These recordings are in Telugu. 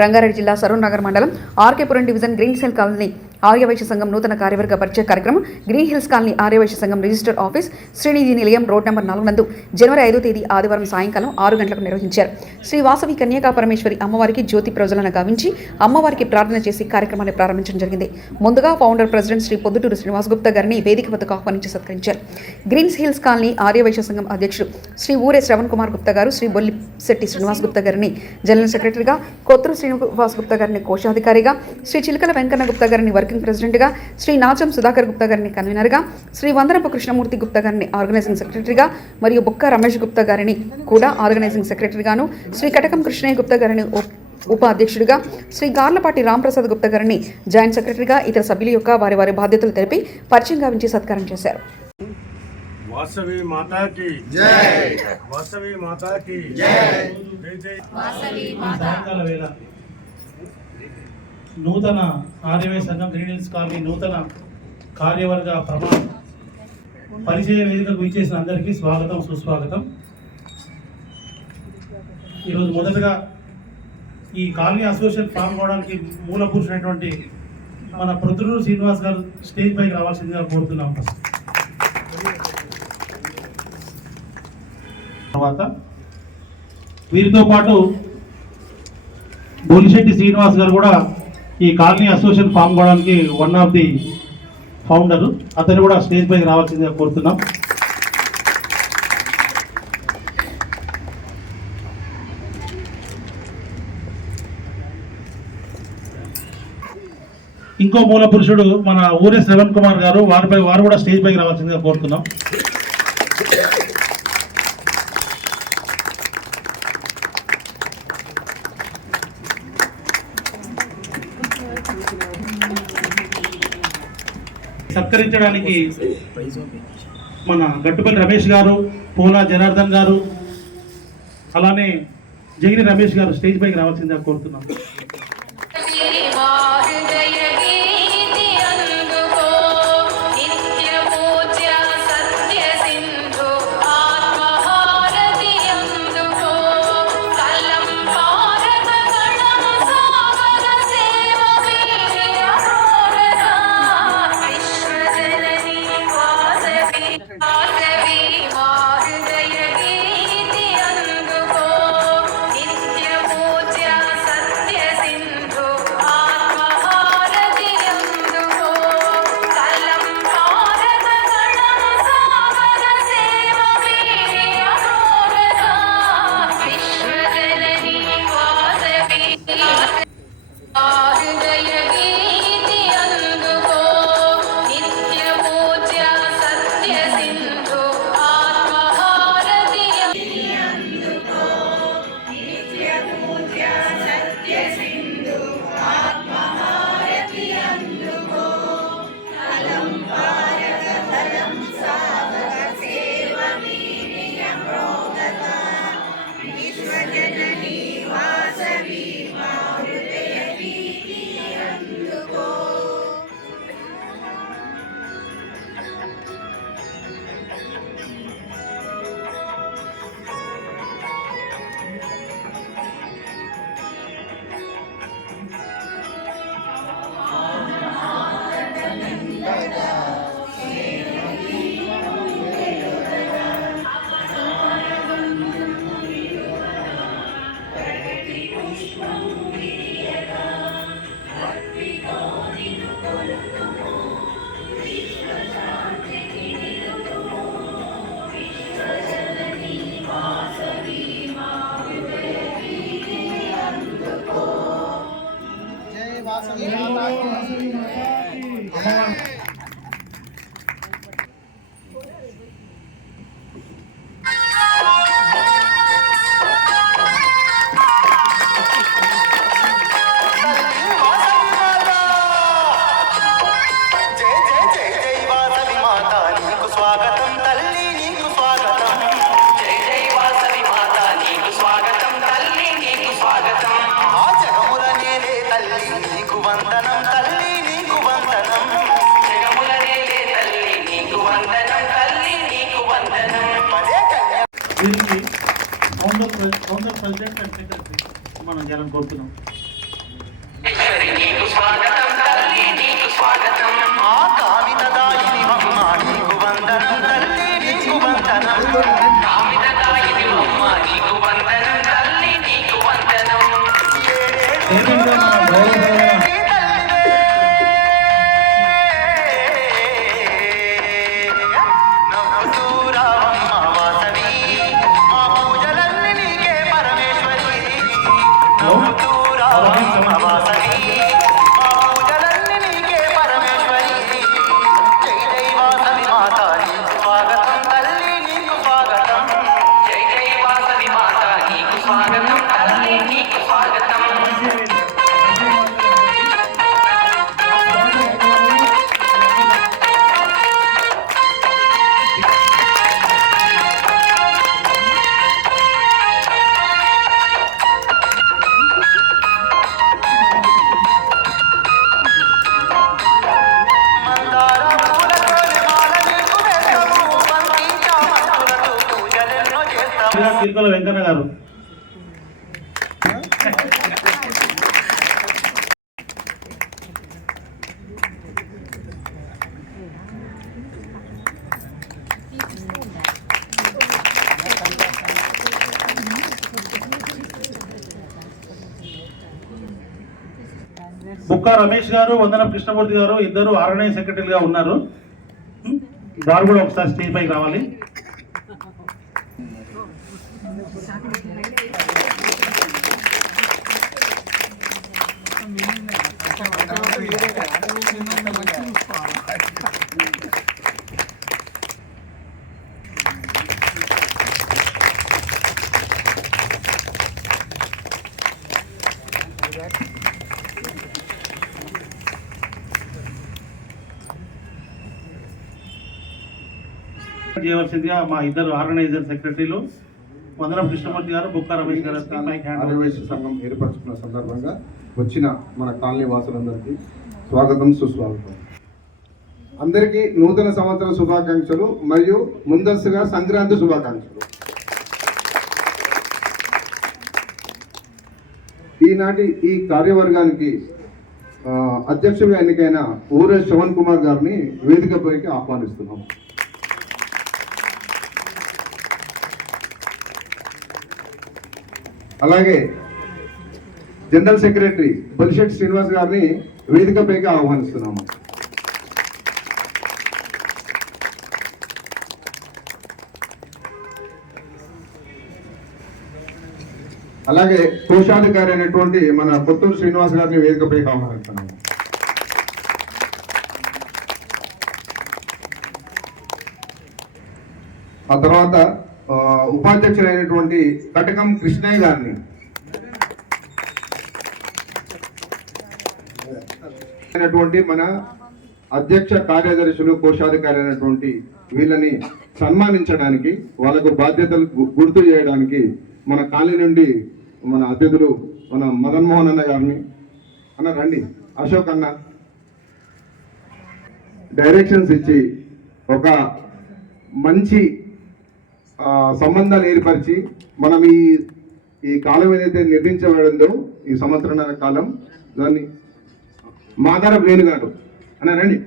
రంగారెడ్డి జిల్లా సరూర్ నగర్ మండలం RK Puram division green cell colony Aryavysya సంఘం నూతన కార్యవర్గ పరిచయ కార్యక్రమం గ్రీన్ హిల్స్ కాలనీ ఆర్యవైశ్య సంఘం రిజిస్టర్ ఆఫీస్ శ్రీనిధి నిలయం రోడ్ నెంబర్ 4 నందు జనవరి 5వ తేదీ ఆదివారం సాయంకాలం 6 గంటలకు నిర్వహించారు. శ్రీ వాసవి కన్యకా పరమేశ్వరి అమ్మవారికి జ్యోతి ప్రజ్వలన గావించి అమ్మవారికి ప్రార్థన చేసి కార్యక్రమాన్ని ప్రారంభించడం జరిగింది. ముందుగా ఫౌండర్ ప్రెసిడెంట్ శ్రీ పొద్దుటూరు శ్రీనివాస్ గుప్తా గారిని వేదిక వద్దకు ఆహ్వానించి సత్కరించారు. గ్రీన్ హిల్స్ కాలనీ ఆర్యవైశ్య సంఘం అధ్యక్షుడు శ్రీ ఊరే శ్రవణ్ కుమార్ గుప్తా గారు, శ్రీ బొల్లి శెట్టి శ్రీనివాస్ గుప్తా గారిని జనరల్ సెక్రటరీగా, కొత్తూరు శ్రీనివాస్ గుప్తా గారిని కోశాధికారిగా, శ్రీ చిలకల వెంకన్న గుప్తా గారిని వర్కింగ్ ప్రెసిడెంట్గా, శ్రీ నాచం సుధాకర్ గుప్తా గారిని కన్వీనర్గా, శ్రీ వందనపు కృష్ణమూర్తి గుప్తా గారిని ఆర్గనైజింగ్ సెక్రటరీగా మరియు బుక్క రమేష్ గుప్తా గారిని కూడా ఆర్గనైజింగ్ సెక్రటరీగాను, శ్రీ కటకం కృష్ణయ్య గుప్తా గారిని ఉపాధ్యక్షుడిగా, శ్రీ గార్లపాటి రాంప్రసాద్ గుప్తా గారిని జాయింట్ సెక్రటరీగా ఇతర సభ్యుల యొక్క వారి వారి బాధ్యతలు తెలిపి పరిచయం గావించి సత్కారం చేశారు. వాసవి మాతాకి జై, వాసవి మాతాకి జై, జై వాసవి మాతా. నూతన ఆర్యవైశ్య సంఘం గ్రీన్ హిల్స్ కాలనీ నూతన కార్యవర్గ ప్రమాణ పరిచయ వేదికకు ఇచ్చేసిన అందరికీ స్వాగతం, సుస్వాగతం. ఈరోజు మొదటగా ఈ కాలనీ అసోసియేషన్ ఫామ్ అవడానికి మూల పురుషుడైనటువంటి మన పొద్దుటూరు శ్రీనివాస్ గారు స్టేజ్ పైకి రావాల్సిందిగా కోరుతున్నాం. తర్వాత వీరితో పాటు బొలిశెట్టి శ్రీనివాస్ గారు కూడా ఈ కాలనీ అసోసియేషన్ ఫామ్ అవడానికి వన్ ఆఫ్ ది ఫౌండర్, అతను కూడా స్టేజ్ పైకి రావాల్సిందిగా కోరుతున్నాం. ఇంకో మూల పురుషుడు మన ఊరే శ్రవణ్ కుమార్ గారు, వారు కూడా స్టేజ్ పైకి రావాల్సిందిగా కోరుతున్నాం. సత్కరించడానికి మన గట్టుపల్లి రమేష్ గారు, పోలా జనార్దన్ గారు, అలానే జగిరి రమేష్ గారు స్టేజ్ పైకి రావాల్సిందిగా కోరుతున్నాం. దీనికి ఫౌండర్ ప్రెసిడెంట్ అండ్ సెక్రటరీ మనం చేయాలని కోరుతున్నాం. పరమేశ్వరి నీకు స్వాగతం తల్లి నీకు స్వాగతం ఆ కామితదాయిని అమ్మ నీకు వందనం తల్లి నీకు వందనం కామితదాయిని అమ్మ నీకు వందనం తల్లి నీకు వందనం చైర్మన్గా మన గౌరవ తిరుమల వెంకన్న గారు. బుక్క రమేష్ గారు, వందనం కృష్ణమూర్తి గారు ఇద్దరు ఆర్గనైజ్ సెక్రటరీగా ఉన్నారు. వారు కూడా ఒకసారి స్టేజ్ పైకి రావాలి. చేయవలసిందిగా మా ఇద్దరు ఆర్గనైజర్ సెక్రటరీలు వందనం కృష్ణమూర్తి గారు, బుక్క రమేష్ గారు ఆర్యవైశ్య సంఘం ఏర్పరచుకున్న సందర్భంగా వచ్చిన మన కాలనీ వాసులందరికీ స్వాగతం సుస్వాగతం. అందరికీ నూతన సంవత్సర శుభాకాంక్షలు మరియు ముందస్తుగా సంక్రాంతి శుభాకాంక్షలు. ఈనాటి ఈ కార్యవర్గానికి అధ్యక్షుడిగా ఎన్నికైన ఊరే శ్రవణ్ కుమార్ గారిని వేదికపైకి ఆహ్వానిస్తున్నాం. అలాగే జనరల్ సెక్రటరీ బలిశెట్టి శ్రీనివాస్ గారిని వేదికపైకి ఆహ్వానిస్తున్నాము. అలాగే కోశాధికారి అయినటువంటి మన కొత్తూరు శ్రీనివాస్ గారిని వేదికపైకి ఆహ్వానిస్తున్నాము. ఆ తర్వాత ఉపాధ్యక్షులైనటువంటి కటకం కృష్ణయ్య గారిని, మన అధ్యక్ష కార్యదర్శులు కోశాధికారి అయినటువంటి వీళ్ళని సన్మానించడానికి, వాళ్ళకు బాధ్యతలు గుర్తు చేయడానికి మన కాలనీ నుండి మన అతిథులు మన మదన్ మోహన్ అన్న గారిని, అన్న రండి, అశోక్ అన్న డైరెక్షన్స్ ఇచ్చి ఒక మంచి సంబంధాలు ఏర్పరిచి మనం ఈ కాలం ఏదైతే నిర్మించబడిందో ఈ సంవత్సరాల కాలం దాన్ని మాదార వేణుగారు అన్న రండి.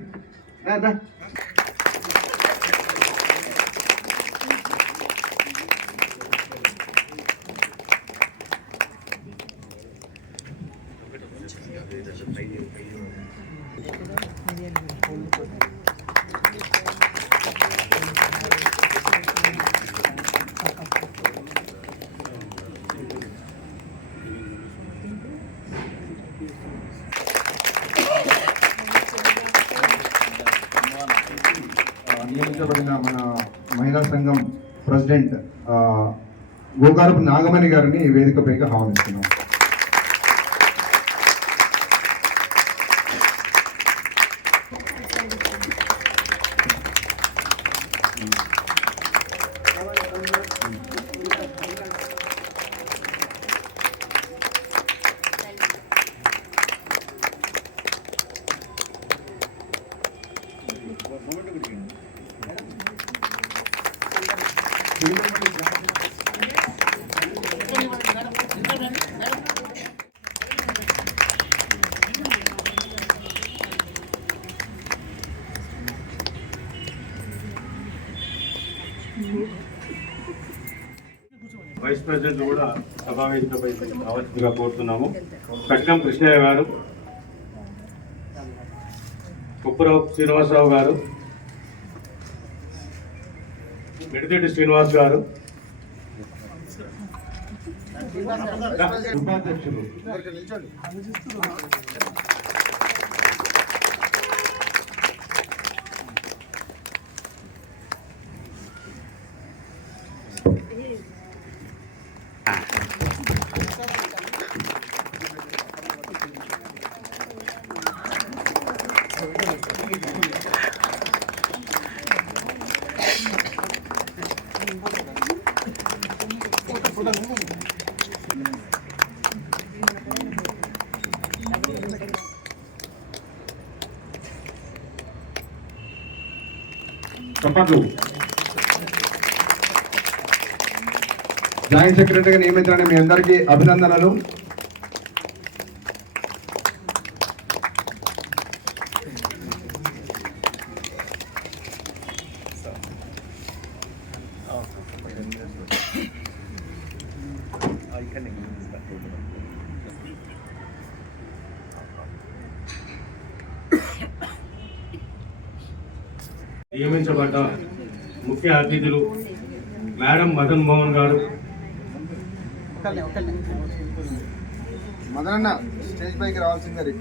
నియమించబడిన మన మహిళా సంఘం ప్రెసిడెంట్ గోగారపు నాగమణి గారిని వేదికపైకి ఆహ్వానిస్తున్నాం. వైస్ ప్రెసిడెంట్ కూడా సభావేదికపై రావాల్సిందిగా కోరుతున్నాము. కట్కం కృష్ణయ్య గారు, కుప్పరావు శ్రీనివాసరావు గారు, మిడితెట్టి శ్రీనివాస్ గారు, ఉపాధ్యక్షులు చప్పట్లు. జాయింట్ సెక్రటరీగా నియమించడానికి మీ అందరికీ అభినందనలు. నియమించబడ్డ ముఖ్య అతిథులు మేడం మదన్ మోహన్ గారు, మదనన్న స్టేజ్ పైకి రావాల్సిందే.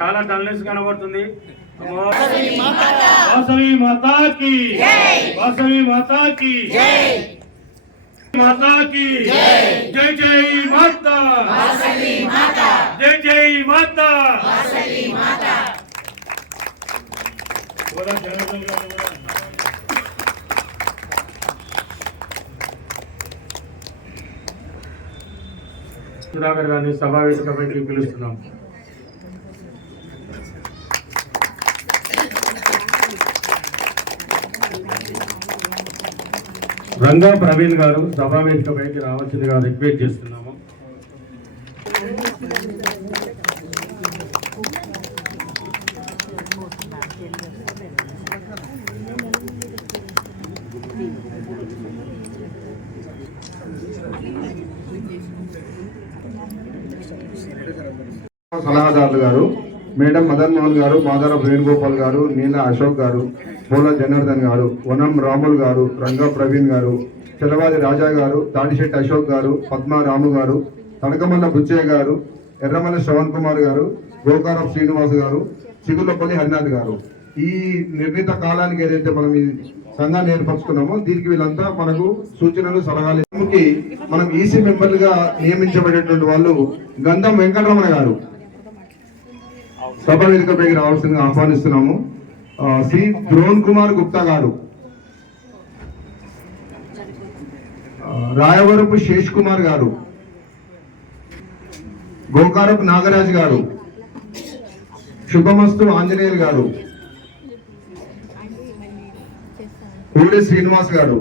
చాలా డల్నెస్ కనబడుతుంది. వాసవి మాతాకి, వాసవి మాతాకి, మాతాకి జై జై మాతా, జై జై మాతా. సుధాకర్ గారిని సభావేదికపైకి పిలుస్తున్నాం. రంగా ప్రవీణ్ గారు సభావేదికపైకి రావాల్సిందిగా రిక్వెస్ట్ చేస్తున్నాము. సలహాదారులు గారు మేడం మదన్ మోహన్ గారు, మాదార వేణుగోపాల్ గారు, నీల అశోక్ గారు, పోల జనార్దన్ గారు, వనం రాముల్ గారు, రంగా ప్రవీణ్ గారు, చెలవాది రాజా గారు, తాడిశెట్టి అశోక్ గారు, పద్మా రాము గారు, తనకమల్ల బుచ్చయ్య గారు, ఎర్రమల్ల శ్రవణ్ కుమార్ గారు, గోకారం శ్రీనివాస్ గారు, చిగుళ్ళపల్లి హరినాథ్ గారు. ఈ నిర్ణీత కాలానికి ఏదైతే మనం ఈ సంఘాన్ని ఏర్పరచుకున్నామో దీనికి వీళ్ళంతా మనకు సూచనలు సలహాలు. మనం ఈసీ మెంబర్లుగా నియమించబడేటువంటి వాళ్ళు గంధం వెంకటరమణ గారు సభ వేదికపైకి రావాల్సిందిగా ఆహ్వానిస్తున్నాము. శ్రీ ద్రోణ్ కుమార్ గుప్తా గారు, రాయవరపు శేష్ కుమార్ గారు, గోకారపు నాగరాజ్ గారు, శుభమస్తు ఆంజనేయులు గారు, ఊడి శ్రీనివాస్ గారు,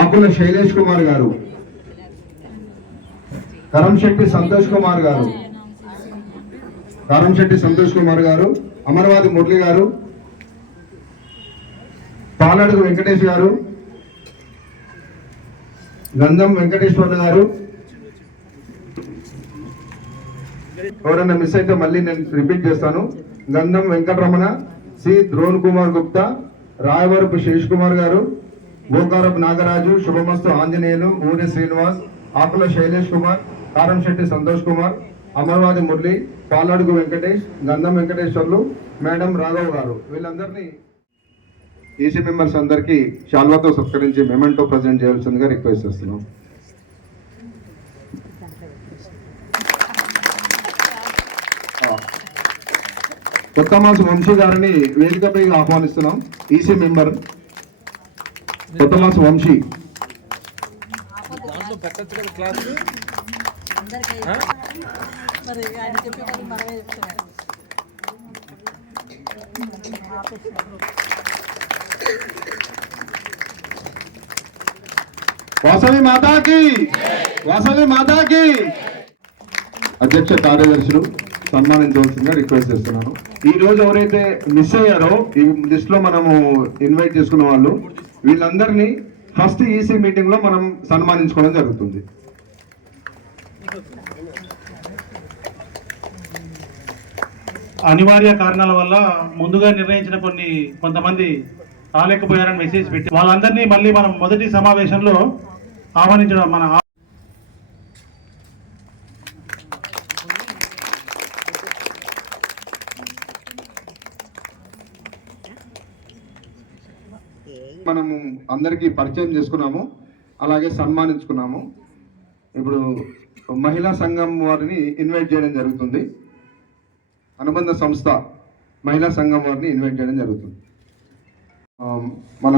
ఆకుల శైలేష్ కుమార్ గారు, కరంశెట్టి సంతోష్ కుమార్ గారు, అమరవాది మురళి గారు, పాలడుగు వెంకటేష్ గారు, గంధం వెంకటేశ్వర్లు గారు. ఎవరైనా మిస్ అయితే మళ్ళీ నేను రిపీట్ చేస్తాను. గంధం వెంకటరమణ, సి ద్రోణ్ కుమార్ గుప్తా, రాయవరపు శేష్ కుమార్ గారు, గోకారపు నాగరాజు, శుభమస్తు ఆంజనేయులు, ఊరి శ్రీనివాస్, ఆకుల శైలేష్ కుమార్, కారంశెట్టి సంతోష్ కుమార్, అమర్వాది మురళి, పాలడుగు వెంకటేష్, గంధం వెంకటేశ్వర్లు, మేడం రాఘవ్ గారు. వీళ్ళందరినీ ఈసీ మెంబర్స్ అందరికీ శాల్వాతో సత్కరించి మెమెంటో ప్రజెంట్ చేయాల్సిందిగా రిక్వెస్ట్ చేస్తున్నాం. కొత్తమాసు వంశీ గారిని వేదికపై ఆహ్వానిస్తున్నాం. EC member Kothamasu Vamsi. వాసవి మాతాకి, వాసవి మాతాకి. అధ్యక్ష కార్యదర్శులు సన్మానించవలసిందిగా రిక్వెస్ట్ చేస్తున్నాను. ఈ రోజు ఎవరైతే మిస్ అయ్యారో ఈ లిస్ట్ లో మనము ఇన్వైట్ చేసుకున్న వాళ్ళు వీళ్ళందరినీ ఫస్ట్ ఈసీ మీటింగ్ లో మనం సన్మానించుకోవడం జరుగుతుంది. అనివార్య కారణాల వల్ల ముందుగా నిర్ణయించిన కొంతమంది రాలేకపోయారని మెసేజ్ పెట్టి వాళ్ళందరినీ మళ్ళీ మనం మొదటి సమావేశంలో ఆహ్వానించడం మనము అందరికీ పరిచయం చేసుకున్నాము, అలాగే సన్మానించుకున్నాము. ఇప్పుడు మహిళా సంఘం వారిని ఇన్వైట్ చేయడం జరుగుతుంది. అనుబంధ సంస్థ మహిళా సంఘం వారిని ఇన్వైట్ చేయడం జరుగుతుంది. మన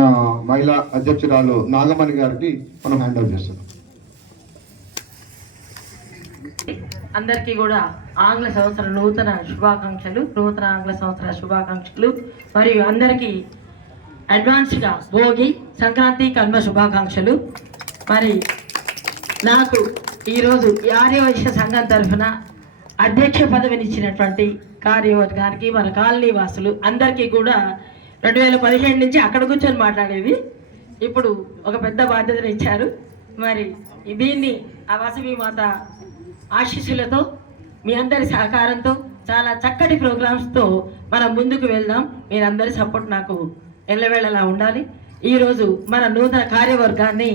మహిళా అధ్యక్షురాలు నాగమణి గారికి మనం హ్యాండ్ ఓవర్ చేస్తున్నాం. అందరికీ కూడా ఆంగ్ల సంవత్సర నూతన శుభాకాంక్షలు, నూతన ఆంగ్ల సంవత్సర శుభాకాంక్షలు. మరియు అందరికీ అడ్వాన్స్గా భోగి, సంక్రాంతి, కనుమ శుభాకాంక్షలు. మరి నాకు ఈరోజు ఈ ఆర్యవైశ్య సంఘం తరఫున అధ్యక్ష పదవినిచ్చినటువంటి కార్యవర్గానికి, మన కాలనీ వాసులు అందరికీ కూడా 2017 నుంచి అక్కడ కూర్చొని మాట్లాడేది, ఇప్పుడు ఒక పెద్ద బాధ్యతను ఇచ్చారు. మరి దీన్ని ఆ వాసవి మాత ఆశీస్సులతో, మీ అందరి సహకారంతో, చాలా చక్కటి ప్రోగ్రామ్స్తో మనం ముందుకు వెళ్దాం. మీరందరి సపోర్ట్ నాకు ఎల్లవేళలా ఉండాలి. ఈరోజు మన నూతన కార్యవర్గాన్ని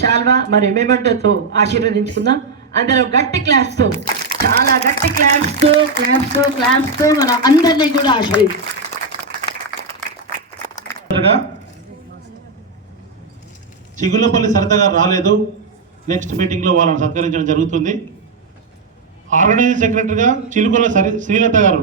శాల్వా మరియు మెమెంటోతో ఆశీర్వదించుకుందాం. అందరం గట్టి క్లాప్స్తో, చాలా గట్టి క్లాప్స్తో మనం అందరినీ కూడా ఆశీర్వదించాం. చిగుళ్ళపల్లి సరిత గారు రాలేదు. నెక్స్ట్ మీటింగ్లో వాళ్ళని సత్కరించడం జరుగుతుంది. ఆర్గనైజింగ్ సెక్రటరీగా చిలుకల శ్రీలత గారు.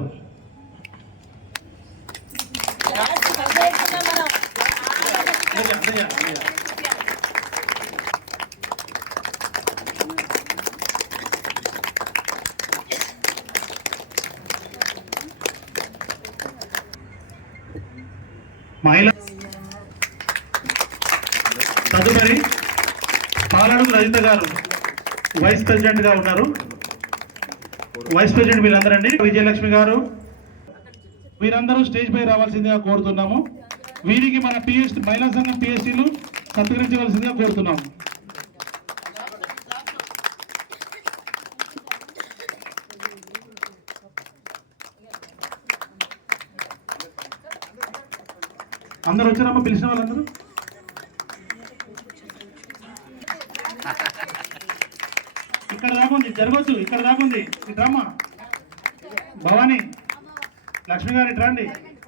మహిళా తదుపరి పాలడుగు రజిత గారు వైస్ ప్రెసిడెంట్గా ఉన్నారు. Vice president వీళ్ళందరండి. విజయలక్ష్మి గారు, వీరందరూ స్టేజ్ పై రావాల్సిందిగా కోరుతున్నాము. వీరికి మన మహిళా సంఘం పిఎస్సీలు సత్కరించవలసిందిగా కోరుతున్నాము. అందరూ వచ్చారమ్మా, పిలిచిన వాళ్ళందరూ. ఇక్కడ దాకుంది, జరగవచ్చు. ఇక్కడ దాకుంది, ఇట్రమ్మా. భవానీ, లక్ష్మి గారు ఇట్రండి.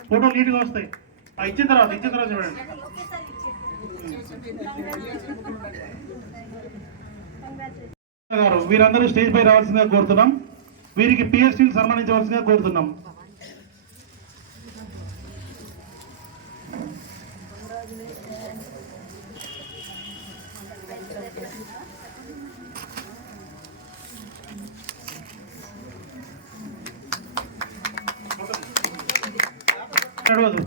ఫోటోలు నీట్గా వస్తాయి. ఇచ్చిన తర్వాత చూడండి. గారు వీరందరూ స్టేజ్ పై రావాల్సిందిగా కోరుతున్నాం. వీరికి పిఎస్సీలు సన్మానించవలసిందిగా కోరుతున్నాం. నడవదు.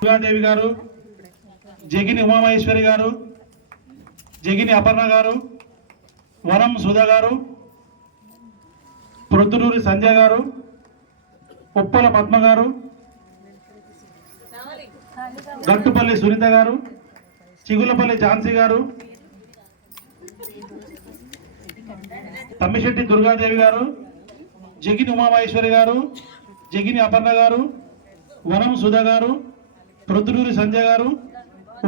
దుర్గాదేవి గారు, జగిని ఉమామహేశ్వరి గారు, జగిని అపర్ణ గారు, వనం సుధా గారు, ప్రొద్దునూరి సంజయ్ గారు, ఉప్పల పద్మ గారు, గట్టుపల్లి సునీత గారు, చిగులపల్లి ఝాన్సీ గారు, తమ్మిశెట్టి దుర్గాదేవి గారు, జగిని ఉమామహేశ్వరి గారు, జగిని అపర్ణ గారు, వనం సుధా గారు, ప్రొద్దునూరి సంజయ్ గారు,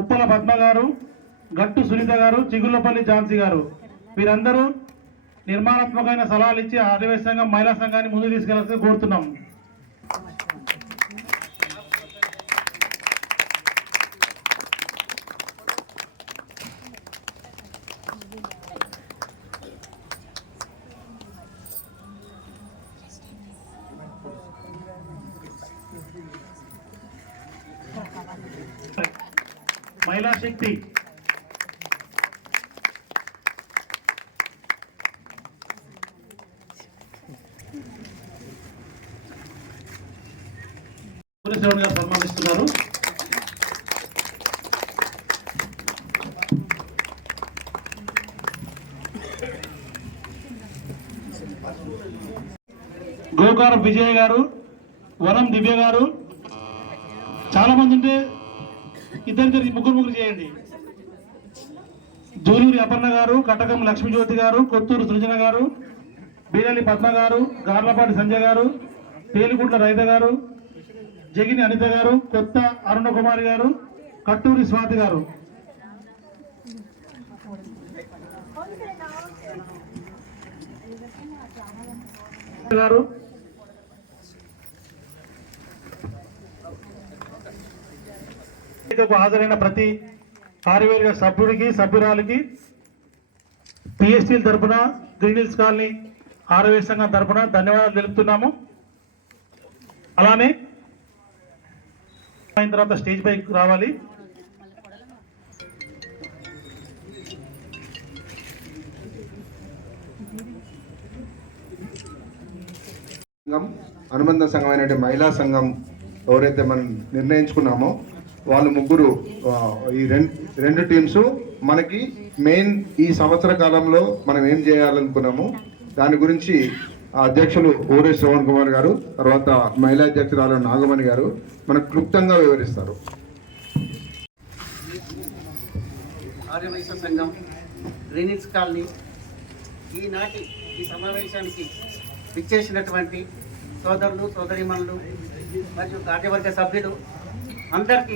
ఉప్పల పద్మ గారు, గట్టు సునీత గారు, చిగులపల్లి ఝాన్సీ గారు, వీరందరూ నిర్మాణాత్మకమైన సలహాలు ఇచ్చి ఆదివాసీ సంఘం మహిళా సంఘాన్ని ముందుకు తీసుకెళ్లాల్సింది కోరుతున్నాం. మహిళా శక్తి శ్రవణ్ గారు సన్మానిస్తున్నారు. గోకారం విజయ్ గారు, వనం దివ్య గారు, చాలా మంది ఉంటే ఇద్దరు ముగ్గురు చేయండి. జూలూరి అపర్ణ గారు, కటకం లక్ష్మీజ్యోతి గారు, కొత్తూరు సృజన గారు, బీరలి పద్మ గారు, గార్లపాటి సంజయ్ గారు, తేలిగుట్ల రైత గారు, జగిని అనిత గారు, కొత్త అరుణ కుమారి గారు, కట్టూరి స్వాతి గారు. గారు హాజరైన ప్రతి కార్యవర్గ సభ్యుడికి సభ్యురాలికి పిఎస్టీల తరఫున గ్రీన్ హిల్స్ కాలనీ ఆర్యవేశ సంఘం తరఫున ధన్యవాదాలు తెలుపుతున్నాము. అలానే అయిన తర్వాత స్టేజ్ పైకి రావాలి. అనుబంధ సంఘం అయినటువంటి మహిళా సంఘం ఎవరైతే మనం నిర్ణయించుకున్నామో వాళ్ళు ముగ్గురు ఈ రెండు టీమ్స్ మనకి మెయిన్ ఈ సంవత్సర కాలంలో మనం ఏం చేయాలనుకున్నాము దాని గురించి అధ్యక్షులు ఊరే శ్రవణ్ కుమార్ గారు, తర్వాత మహిళా అధ్యక్షురాలు నాగమణి గారు మనకు క్లుప్తంగా వివరిస్తారు. ఆర్యవైశ్య సంఘం గ్రీన్ హిల్స్ కాలనీ ఈనాటి ఈ సమావేశానికి విచ్చేసినటువంటి సోదరులు సోదరీమణులు మరియు కార్యవర్గ సభ్యులు అందరికీ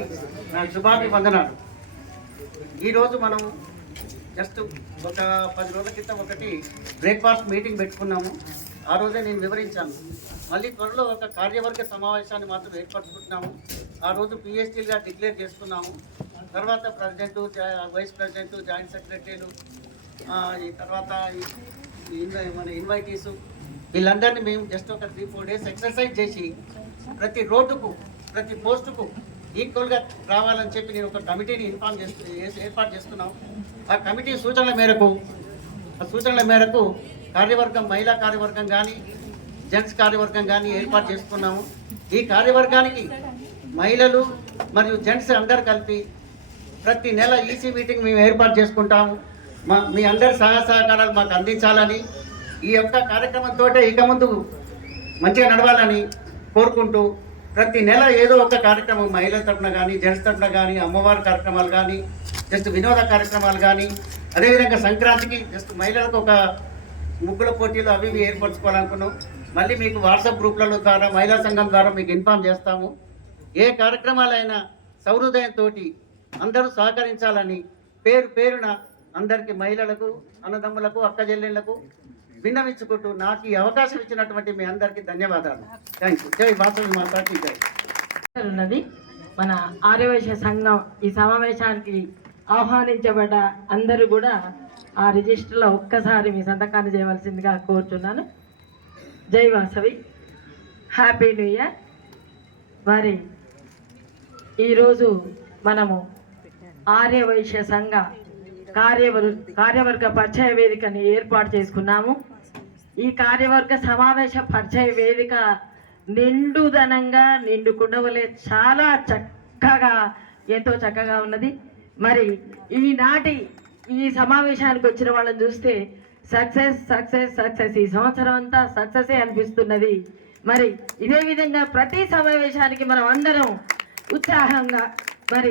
నా శుభాభివందనాలు. ఈరోజు మనం జస్ట్ ఒక 10 రోజుల క్రితం ఒకటి బ్రేక్ఫాస్ట్ మీటింగ్ పెట్టుకున్నాము. ఆ రోజే నేను వివరించాను. మళ్ళీ త్వరలో ఒక కార్యవర్గ సమావేశాన్ని మాత్రం ఏర్పరచుకుంటున్నాము. ఆ రోజు పిఎస్టీలుగా డిక్లేర్ చేసుకున్నాము. తర్వాత ప్రెసిడెంట్, వైస్ ప్రెసిడెంట్, జాయింట్ సెక్రటరీలు, ఈ తర్వాత మన ఇన్వైటీసు వీళ్ళందరినీ మేము జస్ట్ ఒక 3-4 డేస్ ఎక్సర్సైజ్ చేసి ప్రతి రోడ్డుకు ప్రతి పోస్టుకు ఈక్వల్గా రావాలని చెప్పి నేను ఒక కమిటీని ఏర్పాటు చేస్తున్నాం. ఆ కమిటీ సూచనల మేరకు కార్యవర్గం, మహిళా కార్యవర్గం కానీ జెంట్స్ కార్యవర్గం కానీ ఏర్పాటు చేసుకున్నాము. ఈ కార్యవర్గానికి మహిళలు మరియు జెంట్స్ అందరు కలిపి ప్రతి నెల ఈసీ మీటింగ్ మేము ఏర్పాటు చేసుకుంటాము. మీ అందరి సహకారాలు మాకు అందించాలని, ఈ యొక్క కార్యక్రమంతో ఇక ముందు మంచిగా నడవాలని కోరుకుంటూ ప్రతి నెల ఏదో ఒక కార్యక్రమం మహిళల తరఫున కానీ జెంట్స్ తరఫున కానీ అమ్మవారి కార్యక్రమాలు కానీ జస్ట్ వినోద కార్యక్రమాలు కానీ అదేవిధంగా సంక్రాంతికి జస్ట్ మహిళలకు ఒక ముగ్గుల పోటీలు అవి ఏర్పరచుకోవాలనుకున్నాం. మళ్ళీ మీకు వాట్సాప్ గ్రూప్లలో ద్వారా మహిళా సంఘం ద్వారా మీకు ఇన్ఫామ్ చేస్తాము. ఏ కార్యక్రమాలైనా సౌహృదయంతో అందరూ సహకరించాలని పేరున అందరికీ మహిళలకు, అన్నదమ్ములకు, అక్క చెల్లెళ్లకు విన్నవించుకుంటూ నాకు ఈ అవకాశం ఇచ్చినటువంటి మీ అందరికీ ధన్యవాదాలు. Thank you. జై వాసవి మాతాకి జై. ఉన్నది మన ఆర్యవైశ్య సంఘం ఈ సమావేశానికి ఆహ్వానించబడ్డ అందరూ కూడా ఆ రిజిస్టర్లో ఒక్కసారి మీ సంతకాన్ని చేయవలసిందిగా కోరుతున్నాను. జై వాసవి, హ్యాపీ న్యూ ఇయర్. మరి ఈరోజు మనము ఆర్యవైశ్య సంఘ కార్యవర్గ పరిచయ వేదికని ఏర్పాటు చేసుకున్నాము. ఈ కార్యవర్గ సమావేశ పరిచయ వేదిక నిండుదనంగా నిండుకుండవలే చాలా చక్కగా, ఎంతో చక్కగా ఉన్నది. మరి ఈనాటి ఈ సమావేశానికి వచ్చిన వాళ్ళని చూస్తే సక్సెస్ సక్సెస్ సక్సెస్, ఈ సంవత్సరం అంతా సక్సెసే అనిపిస్తున్నది. మరి ఇదే విధంగా ప్రతి సమావేశానికి మనం అందరం ఉత్సాహంగా మరి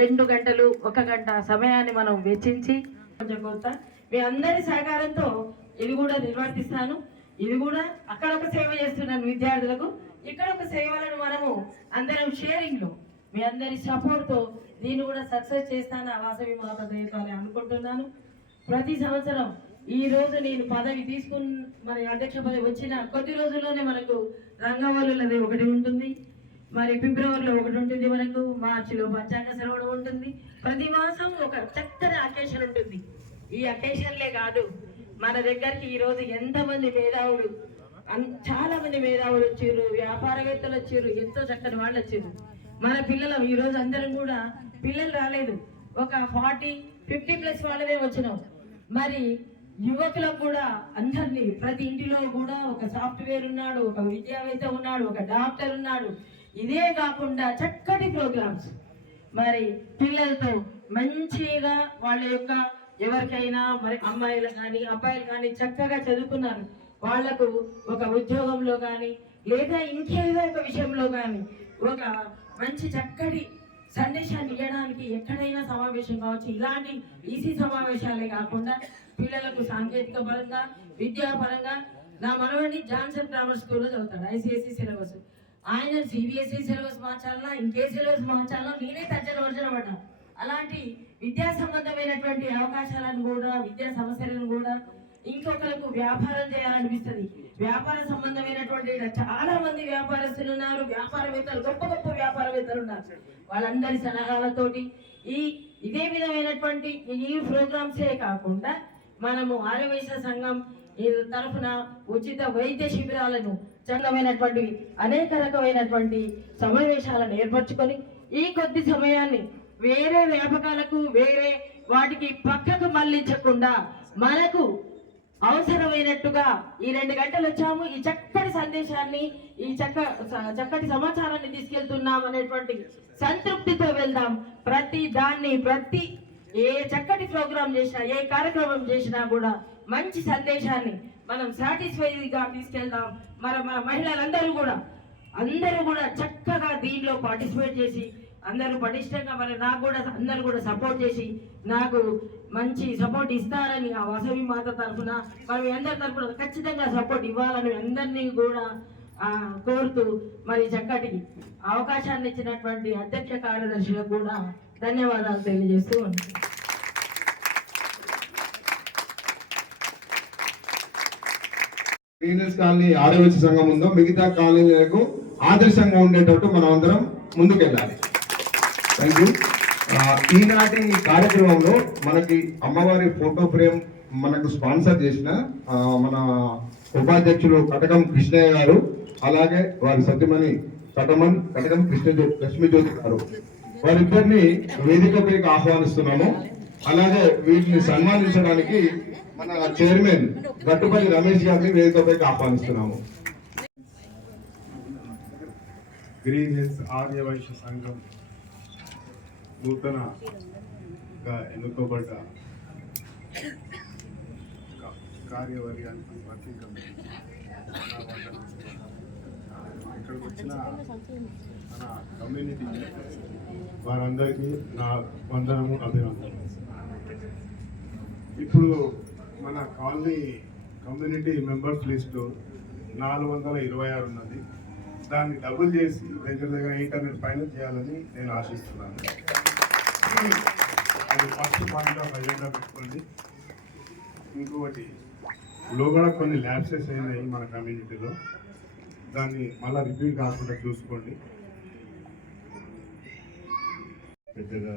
2 గంటలు 1 గంట సమయాన్ని మనం వెచ్చించి కొంచెం కొంత మీ అందరి సహకారంతో ఇది కూడా నిర్వర్తిస్తాను. ఇది కూడా అక్కడ ఒక సేవ చేస్తున్నాను విద్యార్థులకు, ఇక్కడ ఒక సేవలను మనము అందరం షేరింగ్లో మీ అందరి సపోర్ట్తో దీన్ని కూడా సక్సెస్ చేస్తాను వాసవి మాత దయతోనే అనుకుంటున్నాను. ప్రతి సంవత్సరం ఈ రోజు నేను పదవి తీసుకుని మరి అధ్యక్ష పదవి వచ్చిన కొద్ది రోజుల్లోనే మనకు రంగవల్లులది ఒకటి ఉంటుంది, మరి ఫిబ్రవరిలో ఒకటి ఉంటుంది, మనకు మార్చిలో పంచాంగ శ్రవణం ఉంటుంది. ప్రతి మాసం ఒక చక్కని అకేషన్ ఉంటుంది. ఈ అకేషన్లే కాదు, మన దగ్గరికి ఈరోజు ఎంతమంది మేధావులు, చాలా మంది మేధావులు వచ్చారు, వ్యాపారవేత్తలు వచ్చారు, ఎంతో చక్కని వాళ్ళు వచ్చారు. మన పిల్లలు ఈరోజు అందరం కూడా పిల్లలు రాలేదు, ఒక 40-50+ వాళ్ళమే వచ్చినాం. మరి యువకులకు కూడా అందరినీ ప్రతి ఇంటిలో కూడా ఒక సాఫ్ట్వేర్ ఉన్నాడు, ఒక విద్యావేత్త ఉన్నాడు, ఒక డాక్టర్ ఉన్నాడు. ఇదే కాకుండా చక్కటి ప్రోగ్రామ్స్ మరి పిల్లలతో మంచిగా వాళ్ళ యొక్క ఎవరికైనా మరి అమ్మాయిలు కానీ అబ్బాయిలు కానీ చక్కగా చదువుకున్నారు, వాళ్లకు ఒక ఉద్యోగంలో కానీ లేదా ఇంకేదో ఒక విషయంలో కానీ ఒక మంచి చక్కటి సందేశాన్ని ఇవ్వడానికి ఎక్కడైనా సమావేశం కావచ్చు. ఇలాంటి ఈసీ సమావేశాలే కాకుండా పిల్లలకు సాంకేతిక పరంగా విద్యాపరంగా నా మనవడిని జాన్సన్ గ్రామర్ స్కూల్లో చదువుతాడు, ICSE సిలబస్. ఆయన CBSE సిలబస్ మార్చాలన్నా ఇంకే సిలబస్ మార్చాలన్నా నేనే తర్జన పడ్డా. అలాంటి విద్యా సంబంధమైనటువంటి అవకాశాలను కూడా విద్యా సమస్యలను కూడా ఇంకొకరికి వ్యాపారం చేయాలనిపిస్తుంది. వ్యాపార సంబంధమైనటువంటి చాలా మంది వ్యాపారస్తులు ఉన్నారు, వ్యాపారవేత్తలు, గొప్ప గొప్ప వ్యాపారవేత్తలు ఉన్నారు. వాళ్ళందరి సలహాలతోటి ఇదే విధమైనటువంటి ఈ ప్రోగ్రామ్సే కాకుండా మనము ఆర్యవైశ్య సంఘం తరఫున ఉచిత వైద్య శిబిరాలను చక్కమైనటువంటివి అనేక రకమైనటువంటి సమావేశాలను ఏర్పరచుకొని ఈ కొద్ది సమయాన్ని వేరే వ్యాపకాలకు వేరే వాటికి పక్కకు మళ్లించకుండా మనకు అవసరమైనట్టుగా ఈ 2 గంటలు వచ్చాము, ఈ చక్కటి సందేశాన్ని ఈ చక్కటి సమాచారాన్ని తీసుకెళ్తున్నాం అనేటువంటి సంతృప్తితో వెళ్దాం. ప్రతి ఏ చక్కటి ప్రోగ్రాం చేసినా ఏ కార్యక్రమం చేసినా కూడా మంచి సందేశాన్ని మనం సాటిస్ఫైగా తీసుకెళ్దాం. మన మహిళలందరూ కూడా చక్కగా దీనిలో పార్టిసిపేట్ చేసి అందరూ పటిష్టంగా మరి అందరూ కూడా సపోర్ట్ చేసి నాకు మంచి సపోర్ట్ ఇస్తారని ఆ వాసవి మాత తరఫున మరి అందరి తరఫున ఖచ్చితంగా సపోర్ట్ ఇవ్వాలని అందరినీ కూడా కోరుతూ మరి చక్కటి అవకాశాన్ని ఇచ్చినటువంటి అధ్యక్ష కార్యదర్శులకు కూడా ధన్యవాదాలు తెలియజేస్తూ ఉన్నాను. గ్రీన్ హిల్స్ కాలనీ ఆర్యవైశ్య సంఘం ఉందో మిగతా కాలనీలకు ఆదర్శంగా ఉండేటట్టు మనం అందరం ముందుకెళ్ళాలి. Thank you. ఈనాటి కార్యక్రమంలో మనకి అమ్మవారి ఫోటో ఫ్రేమ్ మనకు స్పాన్సర్ చేసిన మన ఉపాధ్యక్షులు కటకం కృష్ణయ్య గారు, అలాగే వారి సత్యమణి కటకం లక్ష్మీజ్యోతి గారు, వారిద్దరిని వేదికపైకి ఆహ్వానిస్తున్నాము. అలాగే వీటిని సన్మానించడానికి మన చైర్మన్ గట్టుపల్లి రమేష్ గారిని వేదికపైకి ఆహ్వానిస్తున్నాము. గ్రీన్ హిల్స్ ఆర్యవైశ్య సంఘం నూతనగా ఎన్నుకోబడ్డ కార్యవర్గానికి ఇక్కడికి వచ్చిన మన కమ్యూనిటీ వారందరికీ నా వందనము, అభినందనలు. ఇప్పుడు మన కాలనీ కమ్యూనిటీ మెంబర్స్ లిస్టు 426 ఉన్నది. దాన్ని డబుల్ చేసి దగ్గర 800 పైన చేయాలని నేను ఆశిస్తున్నాను. అది ఫస్ట్ పాయింట్ ఆఫ్ అజెండా పెట్టుకోండి. ఇంకొకటి లోగడ కొన్ని ల్యాబ్సెస్ అయినాయి మన కమ్యూనిటీలో, దాన్ని మళ్ళీ రిపీట్ కాకుండా చూసుకోండి. పెద్దగా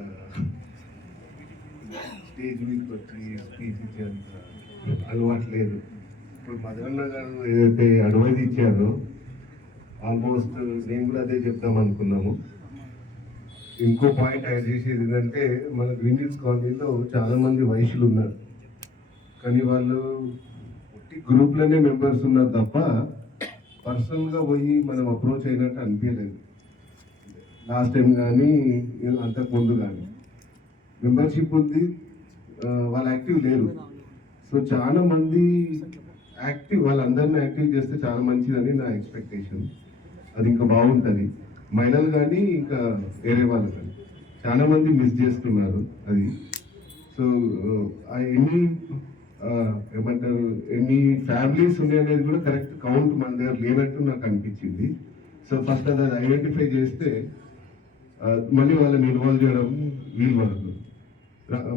స్టేజ్ మీదకి వచ్చి స్పీచ్ ఇచ్చేంత అలవాటు లేదు. ఇప్పుడు మదన్న గారు ఏదైతే అడ్వైజ్ ఇచ్చారో ఆల్మోస్ట్ నేను కూడా అదే చెప్తాం అనుకున్నాము. ఇంకో పాయింట్ యాడ్ చేసేది ఏంటంటే మన గ్రీన్ హిల్స్ కాలనీలో చాలామంది వైశ్యులు ఉన్నారు, కానీ వాళ్ళు గ్రూప్లోనే మెంబర్స్ ఉన్నారు తప్ప పర్సనల్గా పోయి మనం అప్రోచ్ అయినట్టు అనిపించలేదు. లాస్ట్ టైం కానీ అంతకుముందు కానీ మెంబర్షిప్ ఉంది, వాళ్ళు యాక్టివ్ లేరు. సో చాలా మంది వాళ్ళందరినీ యాక్టివ్ చేస్తే చాలా మంచిదని నా ఎక్స్పెక్టేషన్. అది ఇంకా బాగుంటుంది. మహిళలు కానీ ఇంకా వేరే వాళ్ళు కానీ చాలా మంది మిస్ చేస్తున్నారు అది. సో ఎన్ని ఫ్యామిలీస్ ఉన్నాయనేది కూడా కరెక్ట్ కౌంట్ మన దగ్గర లేనట్టు నాకు అనిపించింది. సో ఫస్ట్ అది ఐడెంటిఫై చేస్తే మళ్ళీ వాళ్ళని ఇన్వాల్వ్ చేయడం వీలు పడదు.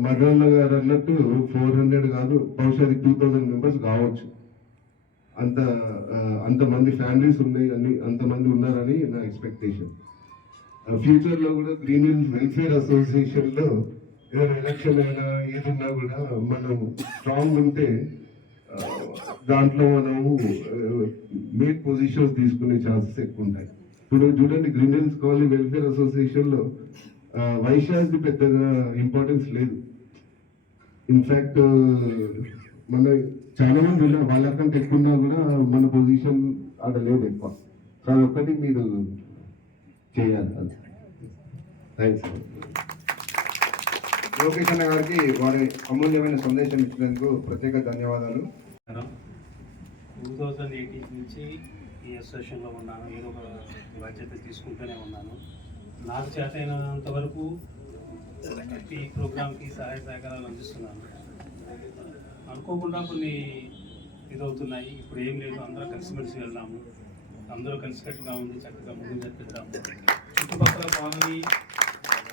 మగన్న గారు అన్నట్టు 400 కాదు, బహుశా 2000 మెంబర్స్ కావచ్చు. అంతమంది ఫ్యామిలీస్ ఉన్నాయి, అంతమంది ఉన్నారని నా ఎక్స్పెక్టేషన్. ఫ్యూచర్లో కూడా గ్రీన్ హిల్స్ వెల్ఫేర్ అసోసియేషన్లో ఏదైనా ఎలక్షన్ అయినా ఏదున్నా కూడా మనం స్ట్రాంగ్ ఉంటే దాంట్లో మనము మేక్ పొజిషన్స్ తీసుకునే ఛాన్సెస్ ఎక్కువ ఉంటాయి. ఇప్పుడు చూడండి, గ్రీన్ హిల్స్ కాలనీ వెల్ఫేర్ అసోసియేషన్లో వైశాస్ది పెద్దగా ఇంపార్టెన్స్ లేదు. ఇన్ఫ్యాక్ట్ మన చాలా మంది ఉన్నారు, వాళ్ళకంటే ఎక్కువ ఉన్నా కూడా మన పొజిషన్ అక్కడ లేదు ఎక్కువ. సో అదొక్కటి మీరు చేయాలి. థ్యాంక్స్. లోకేష్ అన్న గారికి వారి అమూల్యమైన సందేశం ఇచ్చినందుకు ప్రత్యేక ధన్యవాదాలు. 2018 నుంచి ఈ అసోసియేషన్లో ఉన్నాను. ఏదో ఒక బాధ్యత తీసుకుంటూనే ఉన్నాను. నాకు చేతైనంత వరకు ఈ ప్రోగ్రామ్కి సహాయ సహకారాలు అందిస్తున్నాను. అనుకోకుండా కొన్ని ఇదవుతున్నాయి. ఇప్పుడు ఏం లేదు, అందరూ కలిసిమెలిసి వెళ్దాము, అందరూ కలిసికట్టుగా ఉంది, చక్కగా ముందుకు జరిపిద్దాము. చుట్టుపక్కల కాలనీ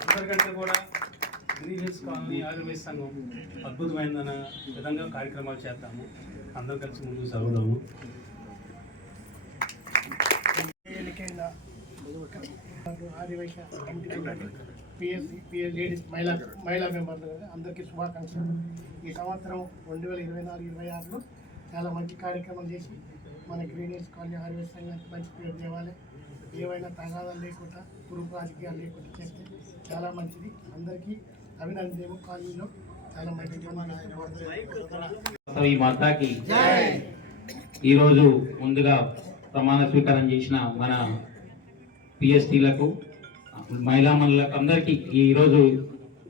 అందరికంటే కూడా గ్రీన్ హిల్స్ కాలనీ ఆర్యవైశ్య సంఘం అద్భుతమైన విధంగా కార్యక్రమాలు చేద్దాము, అందరూ కలిసి ముందుకు సాగుదాము. ఆర్యవైశ్య లేడీస్ మహిళా మెంబర్లు అందరికీ శుభాకాంక్షలు. ఈ సంవత్సరం 2024-26లో చాలా మంచి కార్యక్రమం చేసి మన గ్రీన్ హిల్స్ కాలనీ ఆర్యవైశ్య సంఘానికి మంచి పేరు తేవాలి. ఏవైనా తగాదాలు లేకుండా పురుగు రాజకీయాలు లేకుండా చేస్తే చాలా మంచిది. అందరికీ అభినందనలు. కాలనీలో చాలా మంచి ఈ మాతాకి ఈరోజు ముందుగా ప్రమాణ స్వీకారం చేసిన మన పిఎస్టీలకు, మహిళా మనులకు అందరికీ ఈరోజు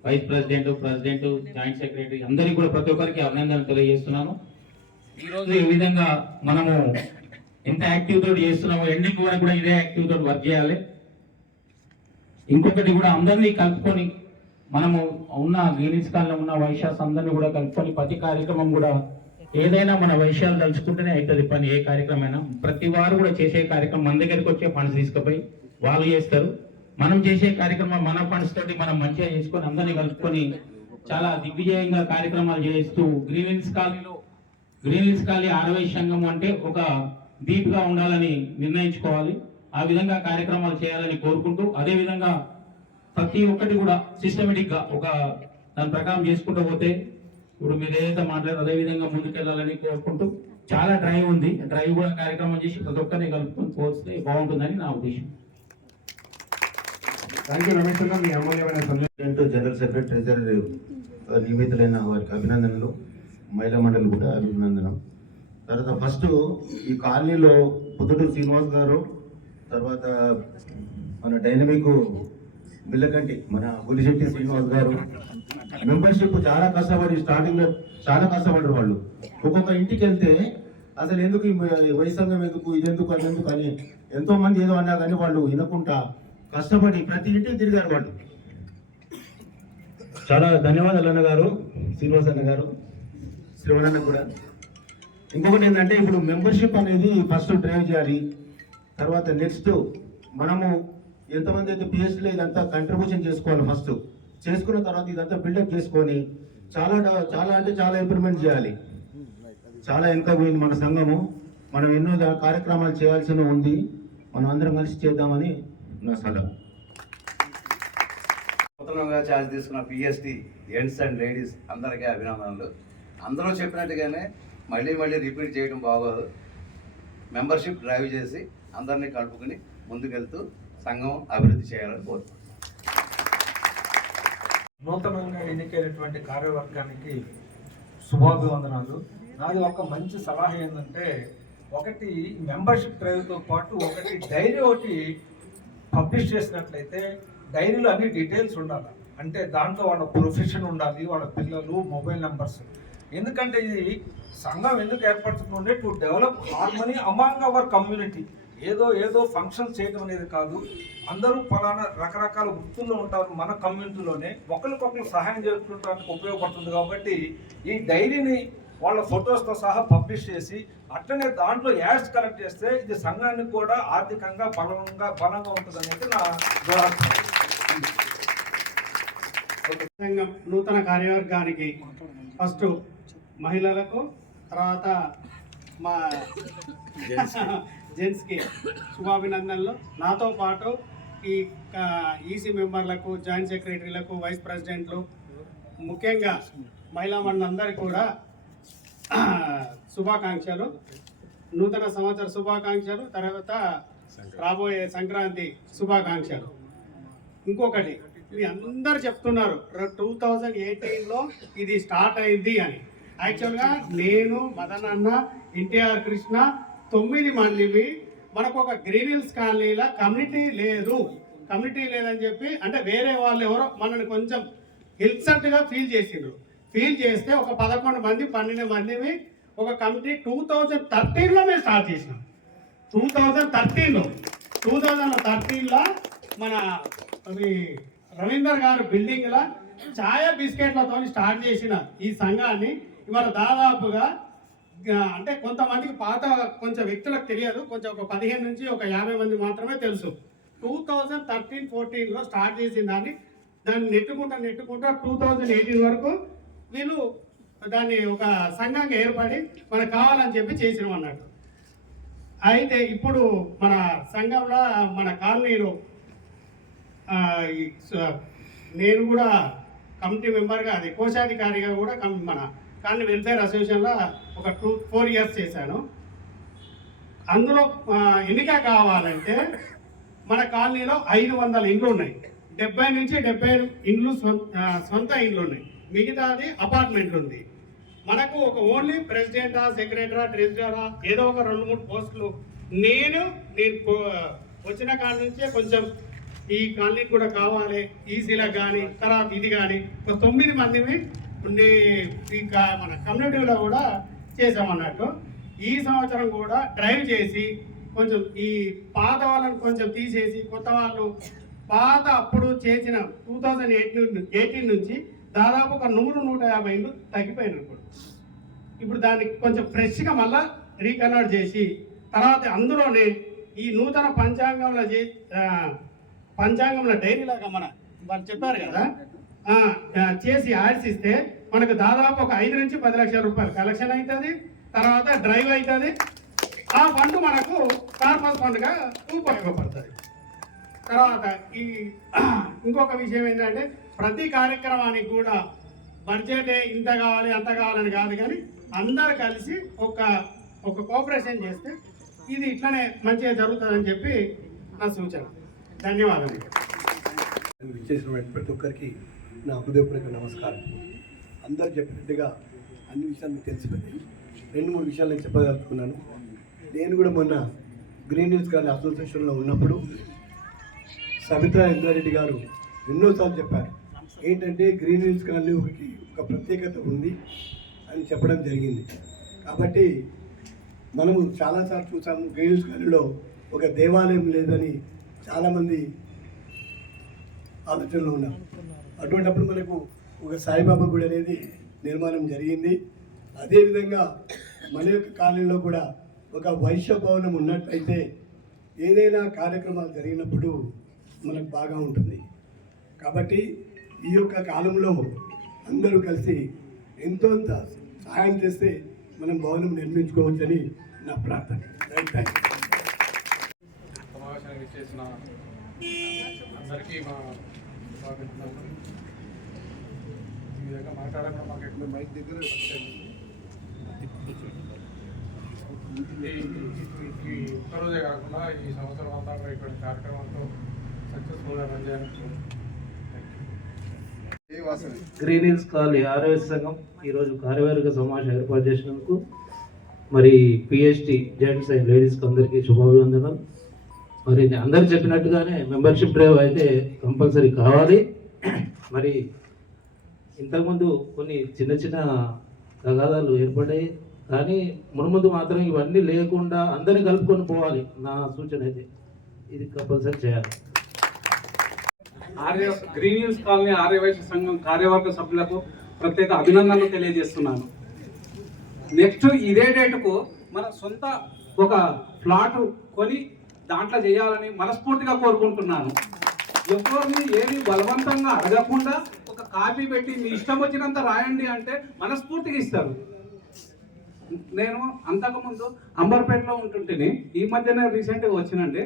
vice president, president, joint secretary అందరికీ కూడా ప్రతి ఒక్కరికి అభినందనలు తెలియజేస్తున్నాను. ఈరోజు ఈ విధంగా మనము ఎంత యాక్టివ్ తోటి చేస్తున్నామో ఎండింగ్ వరకు కూడా ఇదే యాక్టివ్ తోటి వర్క్ చేయాలి. ఇంకొకటి కూడా అందరినీ కలుపుకొని మనము ఉన్న గ్రీన్ హిల్స్ కాలనీలో ఉన్న వైశ్యాస్ అందరినీ కూడా కలుపుకొని ప్రతి కార్యక్రమం కూడా ఏదైనా మన వైశ్యాలు తలుచుకుంటేనే అవుతుంది పని. ఏ కార్యక్రమం అయినా ప్రతి వారు కూడా చేసే కార్యక్రమం మన దగ్గరికి వచ్చే ఫండ్స్ తీసుకుపోయి వాళ్ళు చేస్తారు. మనం చేసే కార్యక్రమం మన ఫండ్స్ తోటి మనం మంచిగా చేసుకొని అందరినీ కలుపుకొని చాలా దిగ్విజయంగా కార్యక్రమాలు చేస్తూ గ్రీన్ హిల్స్ కాలనీ ఆర్యవైశ్య సంఘం అంటే ఒక దీప్గా ఉండాలని నిర్ణయించుకోవాలి. ఆ విధంగా కార్యక్రమాలు చేయాలని కోరుకుంటూ, అదేవిధంగా ప్రతి ఒక్కటి కూడా సిస్టమేటిక్గా ఒక దాని ప్రకారం చేసుకుంటూ పోతే ఇప్పుడు మీరు ఏదైతే మాట్లాడారో అదే విధంగా ముందుకెళ్ళాలని కోరుకుంటూ, చాలా డ్రైవ్ ఉంది, డ్రైవ్ కూడా కార్యక్రమం చేసి ప్రతి ఒక్కరిని కలుపుకొని పోతే బాగుంటుందని నా ఉద్దేశం. థ్యాంక్ యూ రమేష్ అన్న, మీ అమూల్యమైన సందేశం. జనరల్ సెక్రటరీ ట్రెజరీ నియమితులైన వారికి అభినందనలు, మహిళా మండలి కూడా అభినందనం. తర్వాత ఫస్ట్ ఈ కాలనీలో పొద్దుటూరు శ్రీనివాస్ గారు, తర్వాత మన డైనమిక్ బిల్లకంటి మన గులిశెట్టి శ్రీనివాస్ గారు మెంబర్షిప్ చాలా కష్టపడి స్టార్టింగ్లో చాలా కష్టపడ్డారు వాళ్ళు. ఒక్కొక్క ఇంటికి వెళ్తే అసలు ఎందుకు ఈ వైసంగం ఎందుకు, ఇదెందుకు, అదెందుకు అని ఎంతో మంది ఏదో అన్నా కానీ వాళ్ళు వినకుండా కష్టపడి ప్రతి ఇంటికి తిరిగారు వాళ్ళు. చాలా ధన్యవాదాలు అన్నగారు, శ్రీనివాస్ అన్న గారు, శ్రీవణన్న కూడా. ఇంకొకటి ఏంటంటే ఇప్పుడు మెంబర్షిప్ అనేది ఫస్ట్ డ్రైవ్ చేయాలి. తర్వాత నెక్స్ట్ మనము ఎంతమంది అయితే పిఎస్టీలో ఇదంతా కంట్రిబ్యూషన్ చేసుకోవాలి. ఫస్ట్ చేసుకున్న తర్వాత ఇదంతా బిల్డప్ చేసుకొని చాలా ఇంప్రూవ్మెంట్ చేయాలి. చాలా వెనుక పోయింది మన సంఘము. మనం ఎన్నో కార్యక్రమాలు చేయాల్సి ఉంది. మనం అందరం కలిసి చేద్దామని నా సలహా. నూతనంగా ఛార్జ్ తీసుకున్న పిఎస్టీ జెంట్స్ అండ్ లేడీస్ అందరికీ అభినందనలు. అందరూ చెప్పినట్టుగానే మళ్ళీ రిపీట్ చేయడం బాగోదు. మెంబర్షిప్ డ్రైవ్ చేసి అందరినీ కలుపుకుని ముందుకెళ్తూ సంఘం అభివృద్ధి చేయాలని కోరుతున్నాను. నూతనంగా ఎన్నికైనటువంటి కార్యవర్గానికి శుభాభివందనాలు. నాది ఒక మంచి సలహా ఏంటంటే, ఒకటి మెంబర్షిప్ డ్రైవ్తో పాటు ఒకటి డైరీ ఒకటి పబ్లిష్ చేసినట్లయితే డైరీలో అన్ని డీటెయిల్స్ ఉండాలి. అంటే దాంట్లో వాళ్ళ ప్రొఫెషన్ ఉండాలి, వాళ్ళ పిల్లలు, మొబైల్ నెంబర్స్. ఎందుకంటే ఇది సంఘం ఎందుకు ఏర్పడుతుందంటే to develop harmony among our community. ఏదో ఫంక్షన్స్ చేయడం అనేది కాదు. అందరూ ఫలానా రకరకాల వృత్తుల్లో ఉంటారు మన కమ్యూనిటీలోనే, ఒకరికొకరు సహాయం చేసుకుంటానికి ఉపయోగపడుతుంది. కాబట్టి ఈ డైరీని వాళ్ళ ఫొటోస్తో సహా పబ్లిష్ చేసి అట్లనే దాంట్లో యాడ్స్ కలెక్ట్ చేస్తే ఇది సంఘానికి కూడా ఆర్థికంగా బలంగా ఉంటుంది అనేది నా దృఢాభిప్రాయం. సంఘం నూతన కార్యవర్గానికి ఫస్ట్ మహిళలకు, తర్వాత మా జెంట్స్కి శుభాభినందనలు. నాతో పాటు ఈ ఈసీ మెంబర్లకు, జాయింట్ సెక్రటరీలకు, వైస్ ప్రెసిడెంట్లు, ముఖ్యంగా మహిళా మండలందరికీ కూడా శుభాకాంక్షలు, నూతన సంవత్సర శుభాకాంక్షలు. తర్వాత రాబోయే సంక్రాంతి శుభాకాంక్షలు. ఇంకొకటి, ఇది అందరు చెప్తున్నారు 2018లో ఇది స్టార్ట్ అయింది అని. యాక్చువల్గా నేను, మదన్ అన్న, ఎన్టీఆర్ కృష్ణ 9 మందివి మనకు ఒక గ్రీన్ హిల్స్ కాలనీలో కమ్యూనిటీ లేదని చెప్పి, అంటే వేరే వాళ్ళు ఎవరో మనల్ని కొంచెం ఇన్సల్ట్గా ఫీల్ చేస్తే ఒక 11 మంది 12 మందివి ఒక కమిటీ 2013లో మేము స్టార్ట్ చేసినాం. 2013లో మన రవీందర్ గారు బిల్డింగ్లో ఛాయ బిస్కెట్లతో స్టార్ట్ చేసిన ఈ సంఘాన్ని ఇవాళ దాదాపుగా, అంటే కొంతమందికి కొంచెం వ్యక్తులకు తెలియదు, కొంచెం ఒక 15 నుంచి ఒక 50 మంది మాత్రమే తెలుసు. 2013-14లో స్టార్ట్ చేసిన దాన్ని నెట్టుకుంటా 2018 వరకు వీళ్ళు దాన్ని ఒక సంఘంగా ఏర్పడి మనకు కావాలని చెప్పి చేసినాం అన్నట్టు. అయితే ఇప్పుడు మన సంఘంలో మన కాలనీలో నేను కూడా కమిటీ మెంబర్గా, అది కోశాధికారిగా కూడా మన కాలనీ వెల్ఫేర్ అసోసియేషన్లో ఒక 4 ఇయర్స్ చేశాను. అందులో ఎన్నిక కావాలంటే మన కాలనీలో 500 ఇండ్లు ఉన్నాయి. 70 నుంచి 75 ఇండ్లు సొంత ఇండ్లు ఉన్నాయి, మిగతాది అపార్ట్మెంట్లు ఉంది. మనకు ఒక ఓన్లీ ప్రెసిడెంటా, సెక్రటరా, ట్రెజరరా ఏదో ఒక 2-3 పోస్టులు. నేను వచ్చిన కాడ నుంచే కొంచెం ఈ కాలనీకి కూడా కావాలి, ఈసీలకు కానీ తర్వాత ఇది కానీ ఒక 9 మందిని మన కమ్యూనిటీలో కూడా చేసామన్నట్టు. ఈ సంవత్సరం కూడా డ్రైవ్ చేసి కొంచెం ఈ పాత వాళ్ళని కొంచెం తీసేసి కొత్త వాళ్ళు పాత అప్పుడు చేసిన 2018 నుంచి దాదాపు ఒక 100-150 ఇండ్లు తగ్గిపోయినారు. ఇప్పుడు దాన్ని కొంచెం ఫ్రెష్గా మళ్ళా రీకన్వర్ట్ చేసి తర్వాత అందులోనే ఈ నూతన పంచాంగంలో డైరీలాగా వాళ్ళు చెప్పారు కదా చేసి యాడ్స్ ఇస్తే మనకు దాదాపు ఒక 5 నుంచి 10 లక్షల రూపాయలు కలెక్షన్ అవుతుంది. తర్వాత డ్రైవ్ అవుతుంది. ఆ ఫండ్ మనకు కార్పస్ ఫండ్గా ఉపయోగపడుతుంది. తర్వాత ఇంకొక విషయం ఏంటంటే ప్రతి కార్యక్రమానికి కూడా బడ్జెట్ ఇంత కావాలి అంత కావాలని కాదు, కానీ అందరు కలిసి ఒక కోఆపరేషన్ చేస్తే ఇది ఇట్లనే మంచిగా జరుగుతుందని చెప్పి నా సూచన. ధన్యవాదాలు. చేసినటువంటి ప్రతి ఒక్కరికి నా హృదయపూర్వక నమస్కారం. అందరు చెప్పినట్టుగా అన్ని విషయాలు మీకు తెలిసిపోయాయి. 2-3 విషయాలు నేను చెప్పదలుచుకున్నాను. నేను కూడా మొన్న గ్రీన్ హిల్స్ కాలనీ అసోసియేషన్లో ఉన్నప్పుడు సబితా ఇంద్రారెడ్డి గారు ఎన్నోసార్లు చెప్పారు, ఏంటంటే గ్రీన్ హిల్స్ కాలనీ ఒక ప్రత్యేకత ఉంది అని చెప్పడం జరిగింది. కాబట్టి మనము చాలాసార్లు చూసాము గ్రీన్ హిల్స్ కాలనీలో ఒక దేవాలయం లేదని చాలామంది ఆలోచనలో ఉన్నారు. అటువంటిప్పుడు మనకు ఒక సాయిబాబా గుడి అనేది నిర్మాణం జరిగింది. అదేవిధంగా మన యొక్క కాలనీలో కూడా ఒక వైశ్య భవనం ఉన్నట్లయితే ఏదైనా కార్యక్రమాలు జరిగినప్పుడు మనకు బాగా ఉంటుంది. కాబట్టి ఈ యొక్క కాలంలో అందరూ కలిసి ఎంతో సహాయం చేస్తే మనం భవనం నిర్మించుకోవచ్చని నా ప్రార్థన. సమావేశానికి చేసిన అందరికీ మా ఈ విధంగా మాట్లాడకుండా మాకు ఎక్కువ మైక్ దగ్గర ఒక్కరోజే కాకుండా ఈ సంవత్సరం అంతా కూడా ఇటువంటి కార్యక్రమాలతో సక్సెస్ఫుల్గా రన్ చేయాలని. గ్రీన్ హిల్స్ కాలనీ ఆర్ఎస్ సంఘం ఈరోజు కార్యవర్గ సమావేశం ఏర్పాటు చేసినందుకు మరి పిహెచ్డి జెంట్స్ అండ్ లేడీస్కి అందరికీ శుభాభివందనాలు. మరి అందరు చెప్పినట్టుగానే మెంబర్షిప్ డ్రైవ్ అయితే కంపల్సరీ కావాలి. మరి ఇంతకుముందు కొన్ని చిన్న చిన్న తగాదాలు ఏర్పడ్డాయి, కానీ మున్ముందు మాత్రం ఇవన్నీ లేకుండా అందరినీ కలుపుకొని పోవాలి. నా సూచన అయితే ఇది కంపల్సరీ చేయాలి. గ్రీన్ హిల్స్ కాలనీ ఆర్యవైశ్య సంఘం కార్యవర్గ సభ్యులకు ప్రత్యేక అభినందనలు తెలియజేస్తున్నాను. నెక్స్ట్ ఇదే డేటుకు మన సొంత ఒక ప్లాట్ కొని దాంట్లో చేయాలని మనస్ఫూర్తిగా కోరుకుంటున్నాను. ఎవరిని ఏది బలవంతంగా అడగకుండా ఒక కాపీ పెట్టి మీ ఇష్టం వచ్చినంత రాయండి అంటే మనస్ఫూర్తిగా ఇస్తారు. నేను అంతకుముందు అంబర్పేటలో ఉంటుంటేనే ఈ మధ్యన రీసెంట్గా వచ్చినండి.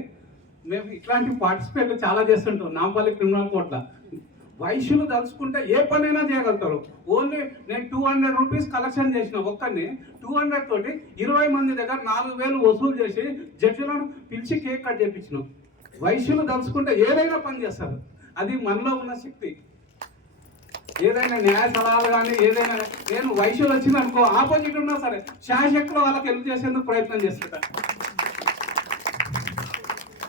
మేము ఇట్లాంటి పార్టిసిపేట్ చాలా చేస్తుంటాం. నాంపల్లి క్రిమినల్ కోర్టులో వైశ్యులు తలుచుకుంటే ఏ పనైనా చేయగలుగుతారు. ఓన్లీ నేను 200 రూపీస్ కలెక్షన్ చేసిన ఒక్కడిని 200 తోటి 20 మంది దగ్గర 4000 వసూలు చేసి జడ్జిలను పిలిచి కేక్ కట్ చేయించిన. వైశ్యులు తలుచుకుంటే ఏదైనా పని చేస్తారు. అది మనలో ఉన్న శక్తి. ఏదైనా న్యాయ సలహాలు కానీ ఏదైనా నేను వైశ్యులు వచ్చింది అనుకో, ఆపోజిట్ ఉన్నా సరే శాశక్తిలో వాళ్ళకి హెల్ప్ చేసేందుకు ప్రయత్నం చేస్తుంటా.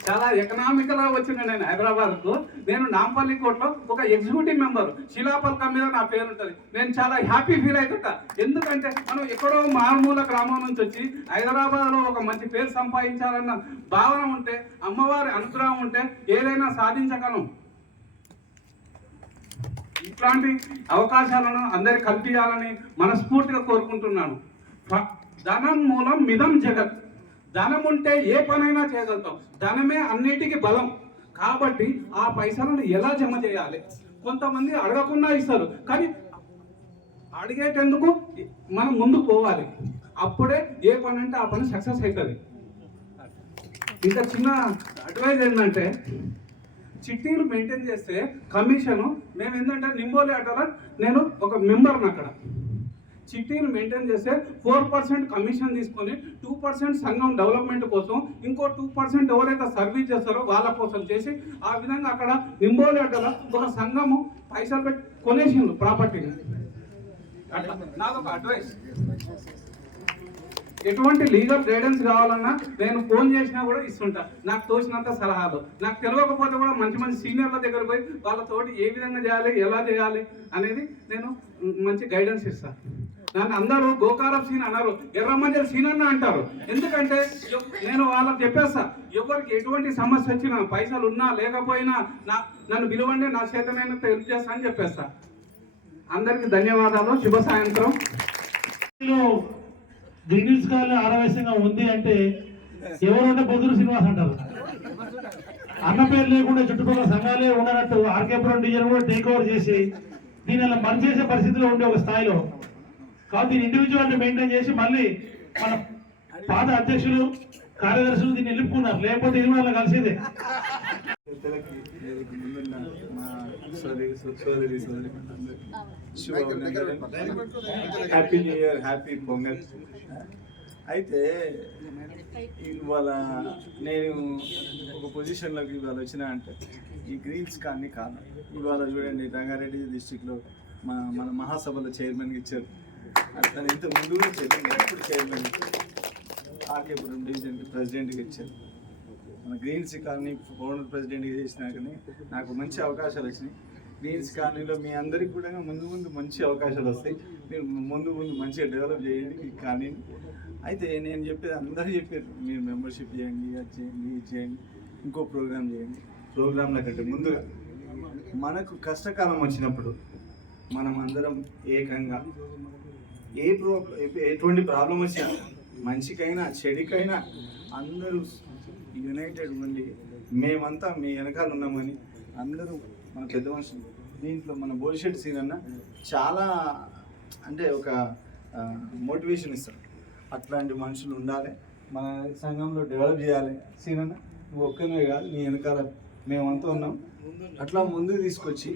చాలా ఎకనామికల్గా వచ్చిన నేను హైదరాబాద్కు. నేను నాంపల్లి కోర్టులో ఒక ఎగ్జిక్యూటివ్ మెంబర్, శిలాపలకం మీద నా పేరు ఉంటుంది. నేను చాలా హ్యాపీ ఫీల్ అవుతుంటా. ఎందుకంటే మనం ఎక్కడో మారుమూల గ్రామం నుంచి వచ్చి హైదరాబాద్లో ఒక మంచి పేరు సంపాదించాలన్న భావన ఉంటే, అమ్మవారి అనుగ్రహం ఉంటే ఏదైనా సాధించగలం. ఇట్లాంటి అవకాశాలను అందరికి కల్పించాలని మనస్ఫూర్తిగా కోరుకుంటున్నాను. ధనం మూలం మిదం జగత్. ధనం ఉంటే ఏ పనైనా చేయగలుగుతాం. ధనమే అన్నిటికీ బలం. కాబట్టి ఆ పైసలను ఎలా జమ చేయాలి? కొంతమంది అడగకుండా ఇస్తారు, కానీ అడిగేటందుకు మనం ముందుకు పోవాలి. అప్పుడే ఏ పని అంటే ఆ పని సక్సెస్ అవుతుంది. ఇంకా చిన్న అడ్వైజ్ ఏంటంటే, చిట్టీలు మెయింటైన్ చేస్తే కమిషను, మేము ఏంటంటే నింబోలి ఆటలో నేను ఒక మెంబర్ని అక్కడ. చిట్టీలు మెయింటైన్ చేస్తే 4% కమిషన్ తీసుకొని 2% సంఘం డెవలప్మెంట్ కోసం, ఇంకో 2% ఎవరైతే సర్వీస్ చేస్తారో వాళ్ళ కోసం చేసి, ఆ విధంగా అక్కడ నింబోలి ఆటలో ఒక సంఘము పైసలు పెట్టి కొనేసిండు ప్రాపర్టీని. అట్లా నాదొక అడ్వైస్. ఎటువంటి లీగల్ గైడెన్స్ కావాలన్నా నేను ఫోన్ చేసినా కూడా ఇస్తుంటా, నాకు తోచినంత సలహాలు. నాకు తెలియకపోతే కూడా మంచి మంచి సీనియర్ల దగ్గర పోయి వాళ్ళతోటి ఏ విధంగా చేయాలి, ఎలా చేయాలి అనేది నేను మంచి గైడెన్స్ ఇస్తాను. నన్ను అందరూ గోకారం సీన్ అన్నారు, ఎర్రమంజల్ సీన్ అన్న అంటారు. ఎందుకంటే నేను వాళ్ళకి చెప్పేస్తా, ఎవరికి ఎటువంటి సమస్య వచ్చినా, పైసలు ఉన్నా లేకపోయినా నన్ను పిలవండి, నా చేతనైనంత హెల్ప్ చేస్తా అని చెప్పేస్తా. అందరికీ ధన్యవాదాలు. శుభ సాయంత్రం. గ్రీన్స్ కాలనీ ఆరవేశంగా ఉంది అంటే ఎవరు అంటే పొద్దురు శ్రీనివాస్ అంటారు. అన్న పేరు లేకుండా చుట్టుపక్కల సంఘాలే ఉండనట్టు ఆర్కేపురం డివిజన్ కూడా టేక్ ఓవర్ చేసి దీని అలా పని చేసే పరిస్థితిలో ఉండే ఒక స్థాయిలో. కాబట్టి దీని ఇండివిజువాలిటీ మెయింటైన్ చేసి మళ్ళీ మన పాత అధ్యక్షులు, కార్యదర్శులు దీన్ని నిలుపుకున్నారు. లేకపోతే ఇది వాళ్ళ కలిసేదే. Happy new year, happy Pongal. అయితే ఇవాళ నేను ఒక పొజిషన్లోకి ఇవాళ వచ్చినా అంటే ఈ గ్రీన్స్ కానీ కాదు. ఇవాళ చూడండి, రంగారెడ్డి డిస్టిక్లో మన మహాసభలో చైర్మన్కి ఇచ్చారు. అతను ఇంత ముందు కూడా ఇప్పుడు చైర్మన్, ఆర్కేపురం డివిజన్కి ప్రెసిడెంట్గా ఇచ్చారు. మన గ్రీన్స్ కాలనీ ఫౌండర్ ప్రెసిడెంట్గా చేసినాకనే నాకు మంచి అవకాశాలు వచ్చినాయి. గ్రీన్స్ కాలనీలో మీ అందరికీ కూడా ముందు మంచి అవకాశాలు వస్తాయి. మీరు ముందు మంచిగా డెవలప్ చేయండి ఈ కాలనీని. అయితే నేను చెప్పేది అందరూ చెప్పారు, మీరు మెంబర్షిప్ చేయండి, అది చేయండి, ఇది చేయండి, ఇంకో ప్రోగ్రామ్ చేయండి. ప్రోగ్రాంల కంటే ముందుగా మనకు కష్టకాలం వచ్చినప్పుడు మనం అందరం ఏకంగా ఎటువంటి ప్రాబ్లం వచ్చినా, మంచికైనా చెడుకైనా అందరూ యునైటెడ్ ఉండి మేమంతా మీ వెనకాల ఉన్నామని అందరూ మన పెద్ద మనుషులు. దీంట్లో మన బోలిశెట్టి సీన్ అన్న చాలా అంటే ఒక మోటివేషన్ ఇస్తారు. అట్లాంటి మనుషులు ఉండాలి, మన సంఘంలో డెవలప్ చేయాలి. సీన్ అన్న నువ్వు ఒక్కనే కాదు, నీ వెనకాల మేమంతా ఉన్నాం. అట్లా ముందుకు తీసుకొచ్చి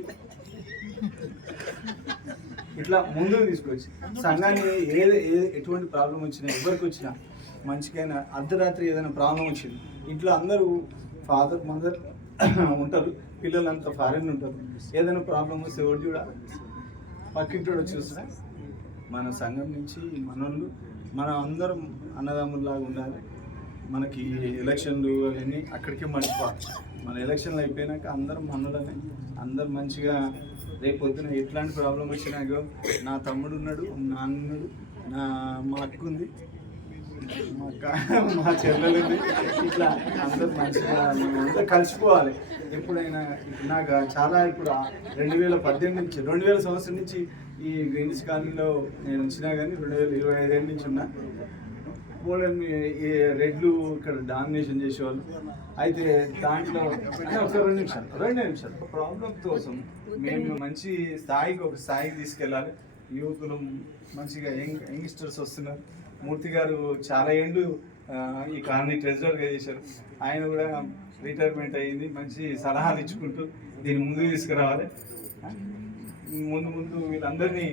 సంఘాన్ని ఎటువంటి ప్రాబ్లం వచ్చినా, ఎవరికి వచ్చినా, మంచికైనా అర్ధరాత్రి ఏదైనా ప్రాబ్లం వచ్చింది, ఇంట్లో అందరూ ఫాదర్ మదర్ ఉంటారు, పిల్లలంతా ఫారెన్ ఉంటారు. ఏదైనా ప్రాబ్లం వస్తే ఎవరు కూడా పక్కింటోడు వచ్చి చూస్తే మన సంఘం నుంచి మనోళ్ళు మనం అందరం అన్నదమ్ముల్లాగా ఉండాలి. మనకి ఎలక్షన్లు అవన్నీ అక్కడికే మర్చిపోవాలి. మన ఎలక్షన్లు అయిపోయినాక అందరం మనోళ్ళనే, అందరు మంచిగా రేపు పొద్దున ఎట్లాంటి ప్రాబ్లం వచ్చినా, నా తమ్ముడు ఉన్నాడు, నా అన్నుడు, మా అక్క ఉంది, మా చెల్లెలు ఉంది, ఇట్లా అందరూ మంచిగా అందరూ కలిసిపోవాలి. ఎప్పుడైనా నాకు చాలా ఇప్పుడు 2018 నుంచి 2000 సంవత్సరం నుంచి ఈ గ్రీన్స్ కాలనీలో నేను వచ్చినా కానీ 2025 నుంచి ఉన్నా. ఈ రెడ్లు ఇక్కడ డామినేషన్ చేసేవాళ్ళు. అయితే దాంట్లో ఒక 2 నిమిషాలు ప్రాబ్లం కోసం మేము మంచి ఒక స్థాయికి తీసుకెళ్ళాలి. యువకులు మంచిగా యంగ్స్టర్స్ వస్తున్నారు. మూర్తి గారు చాలా ఏళ్ళు ఈ కాలనీ ట్రెజరర్గా చేశారు. ఆయన కూడా రిటైర్మెంట్ అయ్యింది. మంచి సలహాలు ఇచ్చుకుంటూ దీన్ని ముందుకు తీసుకురావాలి. ముందు ముందు వీళ్ళందరినీ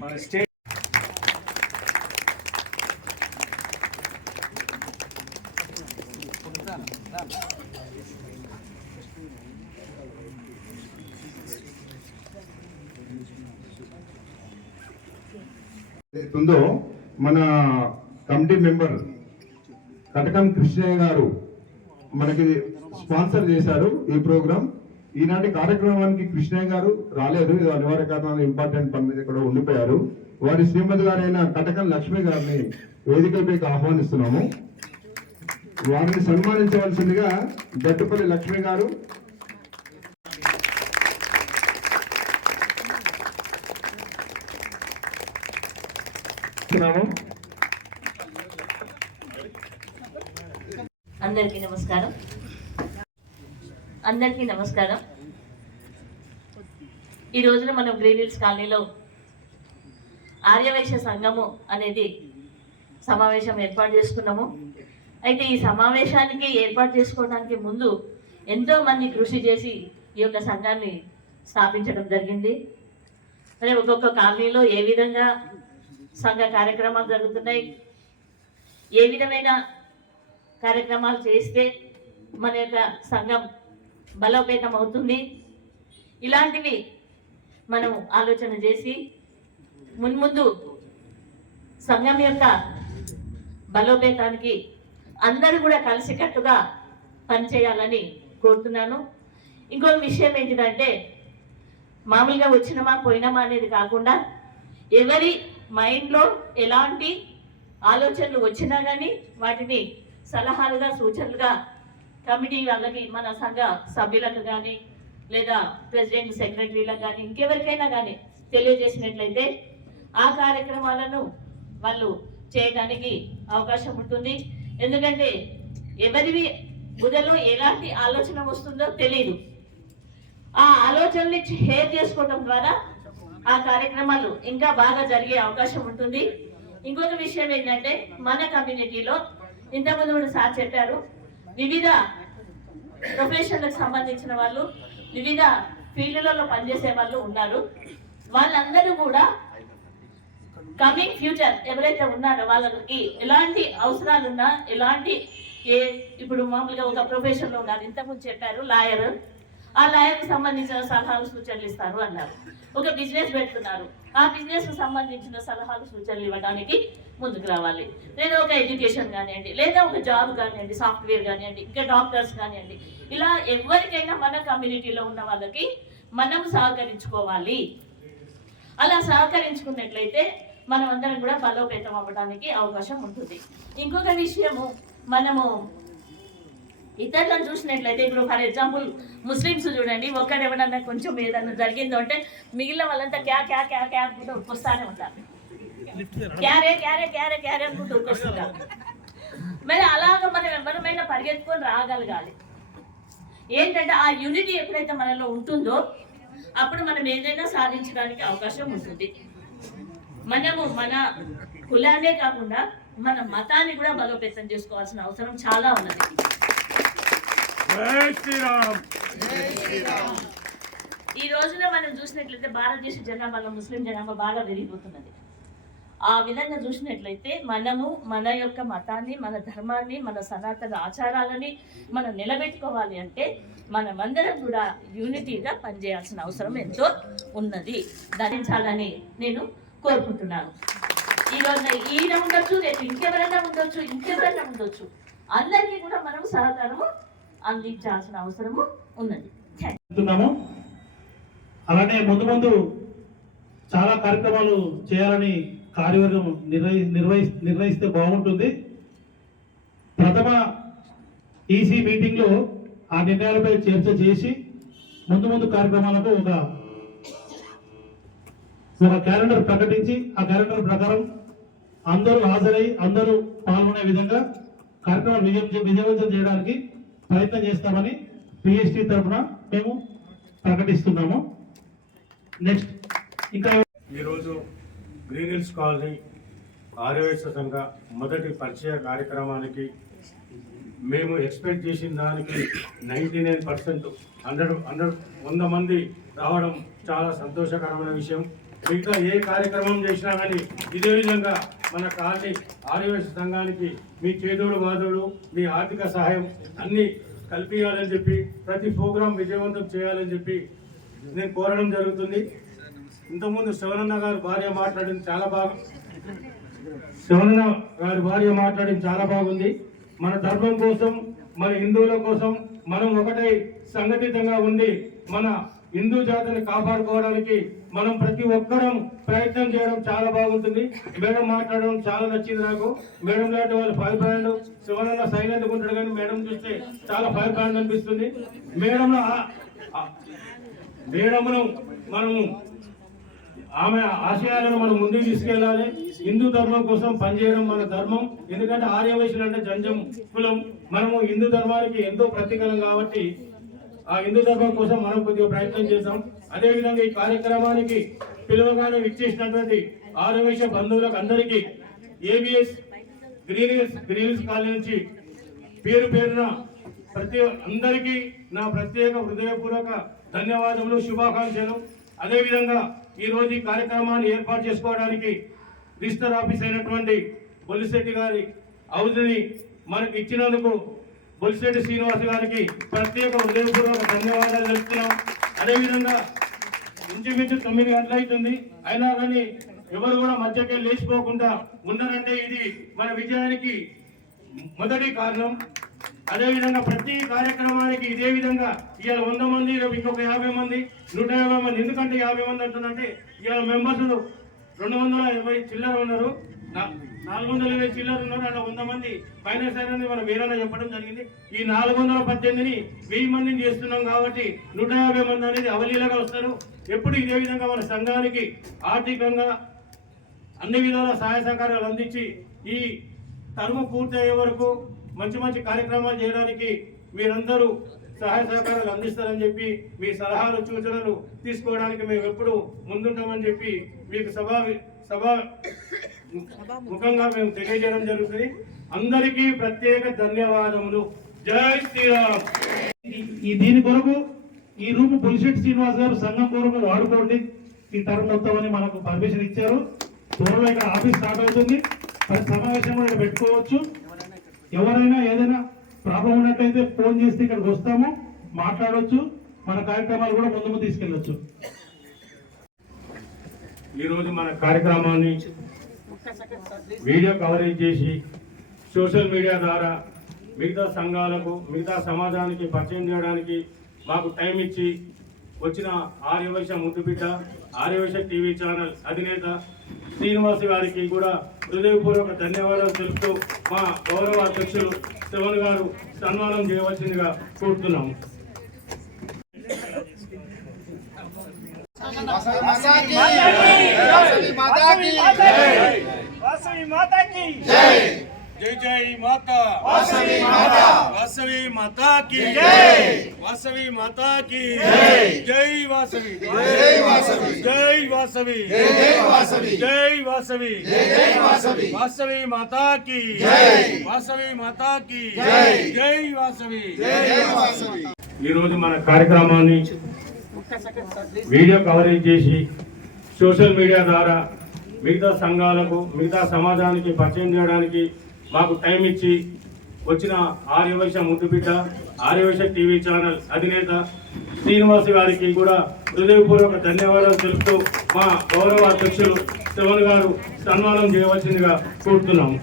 మన స్టేట్ ఉందో మన కమిటీ మెంబర్ కటకం కృష్ణయ్య గారు మనకి స్పాన్సర్ చేశారు ఈ ప్రోగ్రాం. ఈనాటి కార్యక్రమానికి కృష్ణయ్య గారు రాలేదు, ఇది అనివార్య కారణాలు ఇంపార్టెంట్ పని మీద ఇక్కడ ఉండిపోయారు. వారి శ్రీమతి గారైన కటకం లక్ష్మి గారిని వేదికపైకి ఆహ్వానిస్తున్నాము. వారిని సన్మానించవలసిందిగా గట్టుపల్లి లక్ష్మి గారు, అందరికీ నమస్కారం. ఈ రోజున మనం గ్రీన్ హిల్స్ కాలనీలో ఆర్యవైశ్య సంఘము అనేది సమావేశం ఏర్పాటు చేసుకున్నాము. అయితే ఈ సమావేశానికి ఏర్పాటు చేసుకోవడానికి ముందు ఎంతో మంది కృషి చేసి ఈ యొక్క సంఘాన్ని స్థాపించడం జరిగింది. మరి ఒక్కొక్క కాలనీలో ఏ విధంగా సంఘ కార్యక్రమాలు జరుగుతున్నాయి, ఏ విధమైన కార్యక్రమాలు చేస్తే మన యొక్క సంఘం బలోపేతం అవుతుంది, ఇలాంటివి మనం ఆలోచన చేసి మున్ముందు సంఘం యొక్క బలోపేతానికి అందరూ కూడా కలిసికట్టుగా పనిచేయాలని కోరుతున్నాను. ఇంకొక విషయం ఏంటిదంటే, మామూలుగా వచ్చినమా పోయినామా అనేది కాకుండా ఎవరి మైండ్లో ఎలాంటి ఆలోచనలు వచ్చినా కానీ వాటిని సలహాలుగా సూచనలుగా కమిటీ వాళ్ళకి, మన సంఘ సభ్యులకు కానీ లేదా ప్రెసిడెంట్ సెక్రటరీలకు కానీ ఇంకెవరికైనా కానీ తెలియజేసినట్లయితే ఆ కార్యక్రమాలను వాళ్ళు చేయడానికి అవకాశం ఉంటుంది. ఎందుకంటే ఎవరివి బుధలో ఎలాంటి ఆలోచన వస్తుందో తెలియదు. ఆ ఆలోచనని షేర్ చేసుకోవడం ద్వారా ఆ కార్యక్రమాలు ఇంకా బాగా జరిగే అవకాశం ఉంటుంది. ఇంకొక విషయం ఏంటంటే, మన కమ్యూనిటీలో ఇంతకుముందు కూడా సార్ చెప్పారు, వివిధ ప్రొఫెషన్లకు సంబంధించిన వాళ్ళు, వివిధ ఫీల్డ్లలో పనిచేసే వాళ్ళు ఉన్నారు. వాళ్ళందరూ కూడా కమింగ్ ఫ్యూచర్ ఎవరైతే ఉన్నారో వాళ్ళకి ఎలాంటి అవసరాలున్నా, ఎలాంటి ఇప్పుడు మామూలుగా ఒక ప్రొఫెషన్లో ఉన్నారు, ఇంతకుముందు చెప్పారు లాయర్, ఆ లాయర్కి సంబంధించిన సలహాలు సూచనలు ఇస్తారు అన్నారు. ఒక బిజినెస్ పెడుతున్నారు, ఆ బిజినెస్కు సంబంధించిన సలహాలు సూచనలు ఇవ్వడానికి ముందుకు రావాలి. లేదా ఒక ఎడ్యుకేషన్ కానివ్వండి, లేదా ఒక జాబ్ కానివ్వండి, సాఫ్ట్వేర్ కానివ్వండి, ఇంకా డాక్టర్స్ కానివ్వండి, ఇలా ఎవరికైనా మన కమ్యూనిటీలో ఉన్న వాళ్ళకి మనం సహకరించుకోవాలి. అలా సహకరించుకున్నట్లయితే మనం అందరం కూడా బలోపేతం అవ్వడానికి అవకాశం ఉంటుంది. ఇంకొక విషయము, మనము ఇతరులను చూసినట్లయితే, ఇప్పుడు ఫర్ ఎగ్జాంపుల్ ముస్లిమ్స్ చూడండి, ఒక్కడెవడన్నా కొంచెం ఏదన్నా జరిగిందో అంటే మిగిలిన వాళ్ళంతా క్యా క్యా క్యా క్యా అనుకుంటూ ఉరికొస్తానే ఉంటారు, క్యారే క్యారే క్యారే క్యారే అనుకుంటూ ఉరికొస్తుంటారు. మరి అలాగ మనం ఎవరమైనా పరిగెత్తుకొని రాగలగాలి. ఏంటంటే ఆ యూనిటీ ఎప్పుడైతే మనలో ఉంటుందో అప్పుడు మనం ఏదైనా సాధించడానికి అవకాశం ఉంటుంది. మనము మన కులాన్నే కాకుండా మన మతాన్ని కూడా బలోపేతం చేసుకోవాల్సిన అవసరం చాలా ఉన్నది. ఈ రోజున మనం చూసినట్లయితే భారతదేశ జనాభాలో ముస్లిం జనాభా బాగా పెరిగిపోతున్నది. ఆ విధంగా చూసినట్లయితే మనము మన యొక్క మతాన్ని, మన ధర్మాన్ని, మన సనాతన ఆచారాలని మనం నిలబెట్టుకోవాలి అంటే మనమందరం కూడా యూనిటీగా పనిచేయాల్సిన అవసరం ఎంతో ఉన్నది. ధరించాలని నేను కోరుకుంటున్నాను. ఈరోజు ఈయన ఉండొచ్చు, రేపు ఇంకెవరైనా ఉండొచ్చు, అందరికీ కూడా మనం సహకారము అందించాల్సిన అవసరము ఉన్నది. అలానే ముందు చాలా కార్యక్రమాలు చేయాలని కార్యవర్గం నిర్వహిస్తే బాగుంటుంది. ప్రథమ ఈసీ మీటింగ్లో ఆ నిర్ణయాలపై చర్చ చేసి ముందు కార్యక్రమాలకు ఒక క్యాలెండర్ ప్రకటించి ఆ క్యాలెండర్ ప్రకారం అందరూ హాజరై అందరూ పాల్గొనే విధంగా కార్యక్రమం విజయవంతం చేయడానికి ప్రయత్నం చేస్తామని పిఎస్టీ తరఫున మేము ప్రకటిస్తున్నాము. నెక్స్ట్ ఇంకా ఈరోజు గ్రీన్ హిల్స్ కాలనీ ఆర్యవైశ్య సంఘ మొదటి పరిచయ కార్యక్రమానికి మేము ఎక్స్పెక్ట్ చేసిన దానికి 99% 100 మంది రావడం చాలా సంతోషకరమైన విషయం. మిగతా ఏ కార్యక్రమం చేసినా కానీ ఇదే విధంగా మన కాలనీ ఆర్యవైశ్య సంఘానికి మీ చేదోడు వాదోడు మీ ఆర్థిక సహాయం అన్నీ కల్పించాలని చెప్పి ప్రతి ప్రోగ్రాం విజయవంతం చేయాలని చెప్పి నేను కోరడం జరుగుతుంది. ఇంతకుముందు శివనన్న గారు భార్య మాట్లాడింది చాలా బాగుంది. మన ధర్మం కోసం మన హిందువుల కోసం మనం ఒకటై సంఘటితంగా ఉండి మన హిందూ జాతిని కాపాడుకోవడానికి మనం ప్రతి ఒక్కరం ప్రయత్నం చేయడం చాలా బాగుంటుంది. మేడం మాట్లాడడం చాలా నచ్చింది నాకు. మేడం లాంటి వాళ్ళు ఫైర్ బ్రాండ్, శివనన్న సైలెంట్గా ఉంటాడు కానీ మేడం చూస్తే చాలా ఫైర్ బ్రాండ్ అనిపిస్తుంది. మేడమును మనము ఆమె ఆశయాలను మనం ముందుకు తీసుకెళ్ళాలి. హిందూ ధర్మం కోసం పనిచేయడం మన ధర్మం. ఎందుకంటే ఆర్యవైశ్యులు అంటే జంజం కులం. మనము హిందూ ధర్మానికి ఎంతో ప్రతీకలం కాబట్టి ఆ హిందూ ధర్మం కోసం మనం కొద్దిగా ప్రయత్నం చేద్దాం. అదేవిధంగా ఈ కార్యక్రమానికి పిలువగానే విచ్చేసినటువంటి ఆర్యవైశ్య బంధువులకు అందరికీ ఏబిఎస్ గ్రీన్ కాలనీ నుంచి పేరు పేరున అందరికీ నా ప్రత్యేక హృదయపూర్వక ధన్యవాదములు, శుభాకాంక్షలు. అదేవిధంగా ఈరోజు ఈ కార్యక్రమాన్ని ఏర్పాటు చేసుకోవడానికి రిజిస్టర్ ఆఫీస్ అయినటువంటి బొల్లిశెట్టి గారి హౌస్ని మనకు ఇచ్చినందుకు బొల్లిశెట్టి శ్రీనివాస్ గారికి ప్రత్యేక హృదయపూర్వక ధన్యవాదాలు తెలుపుతున్నాం. అదేవిధంగా ఇంచుమించు 9 గంటలు అవుతుంది, అయినా కానీ ఎవరు కూడా మధ్యకి లేచిపోకుండా ఉన్నారంటే ఇది మన విజయానికి మొదటి కారణం. అదేవిధంగా ప్రతి కార్యక్రమానికి ఇదే విధంగా ఇవాళ 100 మంది, ఇంకొక 50 మంది, 150 మంది. ఎందుకంటే 50 మంది అంటున్నంటే ఇవాళ మెంబర్స్ 220 చిల్లర ఉన్నారు, 420 చిల్లర ఉన్నారు. అలా 100 మంది పైన సరే మనం వేరేనా చెప్పడం జరిగింది. ఈ 418ని 1000 మందిని చేస్తున్నాం కాబట్టి 150 మంది అనేది అవలీలగా వస్తారు. ఎప్పుడు ఇదే విధంగా మన సంఘానికి ఆర్థికంగా అన్ని విధాల సహాయ సహకారాలు అందించి ఈ టర్మ్ పూర్తి అయ్యే వరకు మంచి మంచి కార్యక్రమాలు చేయడానికి మీరందరూ సహాయ సహకారాలు అందిస్తారని చెప్పి మీ సలహాలు సూచనలు తీసుకోవడానికి మేము ఎప్పుడు ముందుంటామని చెప్పి మీకు సభ ముఖంగా మేము తెలియజేయడం జరుగుతుంది. అందరికీ ప్రత్యేక ధన్యవాదములు. జై శ్రీరామ్. దీని కొరకు ఈ రూమ్ బొల్లిశెట్టి శ్రీనివాస్ గారు సంఘం కొరకు వాడుకోండి ఈ టర్మ్ మొత్తం అని మనకు పర్మిషన్ ఇచ్చారు. త్వరలో ఇక్కడ ఆఫీస్ స్టార్ట్ అవుతుంది, ప్రతి సమావేశం కూడా ఇక్కడ పెట్టుకోవచ్చు. ఎవరైనా ఏదైనా ప్రాబ్లం ఉన్నట్టయితే ఫోన్ చేస్తే ఇక్కడికి వస్తాము, మాట్లాడవచ్చు. మన కార్యక్రమాలు కూడా ముందు తీసుకెళ్ళొచ్చు. ఈరోజు మన కార్యక్రమాన్ని వీడియో కవరేజ్ చేసి సోషల్ మీడియా ద్వారా మిగతా సంఘాలకు మిగతా సమాజానికి పరిచయం చేయడానికి మాకు టైం ఇచ్చి వచ్చిన ఆర్యవైశ్య ముద్దుబిడ్డ ఆర్యవైశ్య టీవీ ఛానల్ అధినేత శ్రీనివాస్ గారికి కూడా హృదయపూర్వక ధన్యవాదాలు తెలుపుతూ మా గౌరవ అధ్యక్షులు శివన్ గారు సన్మానం చేయవలసిందిగా కోరుతున్నాము. जय जय माता वासवी माता, वासवी माता की जय, वासवी माता की जय, जय वासवी, जय वासवी, जय वासवी, जय वासवी, जय वासवी, जय वासवी, वासवी माता की जय, वासवी माता की जय, जय वासवी, जय वासवी. ఈ రోజు మన కార్యక్రమాన్ని వీడియో కవరేజ్ చేసి సోషల్ మీడియా ద్వారా మిగతా సంఘాలకు మిగతా సమాజానికి పరిచయం చేయడానికి మాకు టైం ఇచ్చి వచ్చిన ఆర్యవైశ్య ముద్దుబిడ్డ ఆర్యవైశ్య టీవీ ఛానల్ అధినేత శ్రీనివాస్ గారికి కూడా హృదయపూర్వక ధన్యవాదాలు తెలుపుతూ మా గౌరవ అధ్యక్షులు శివన్ గారు సన్మానం చేయవలసిందిగా కోరుతున్నాము.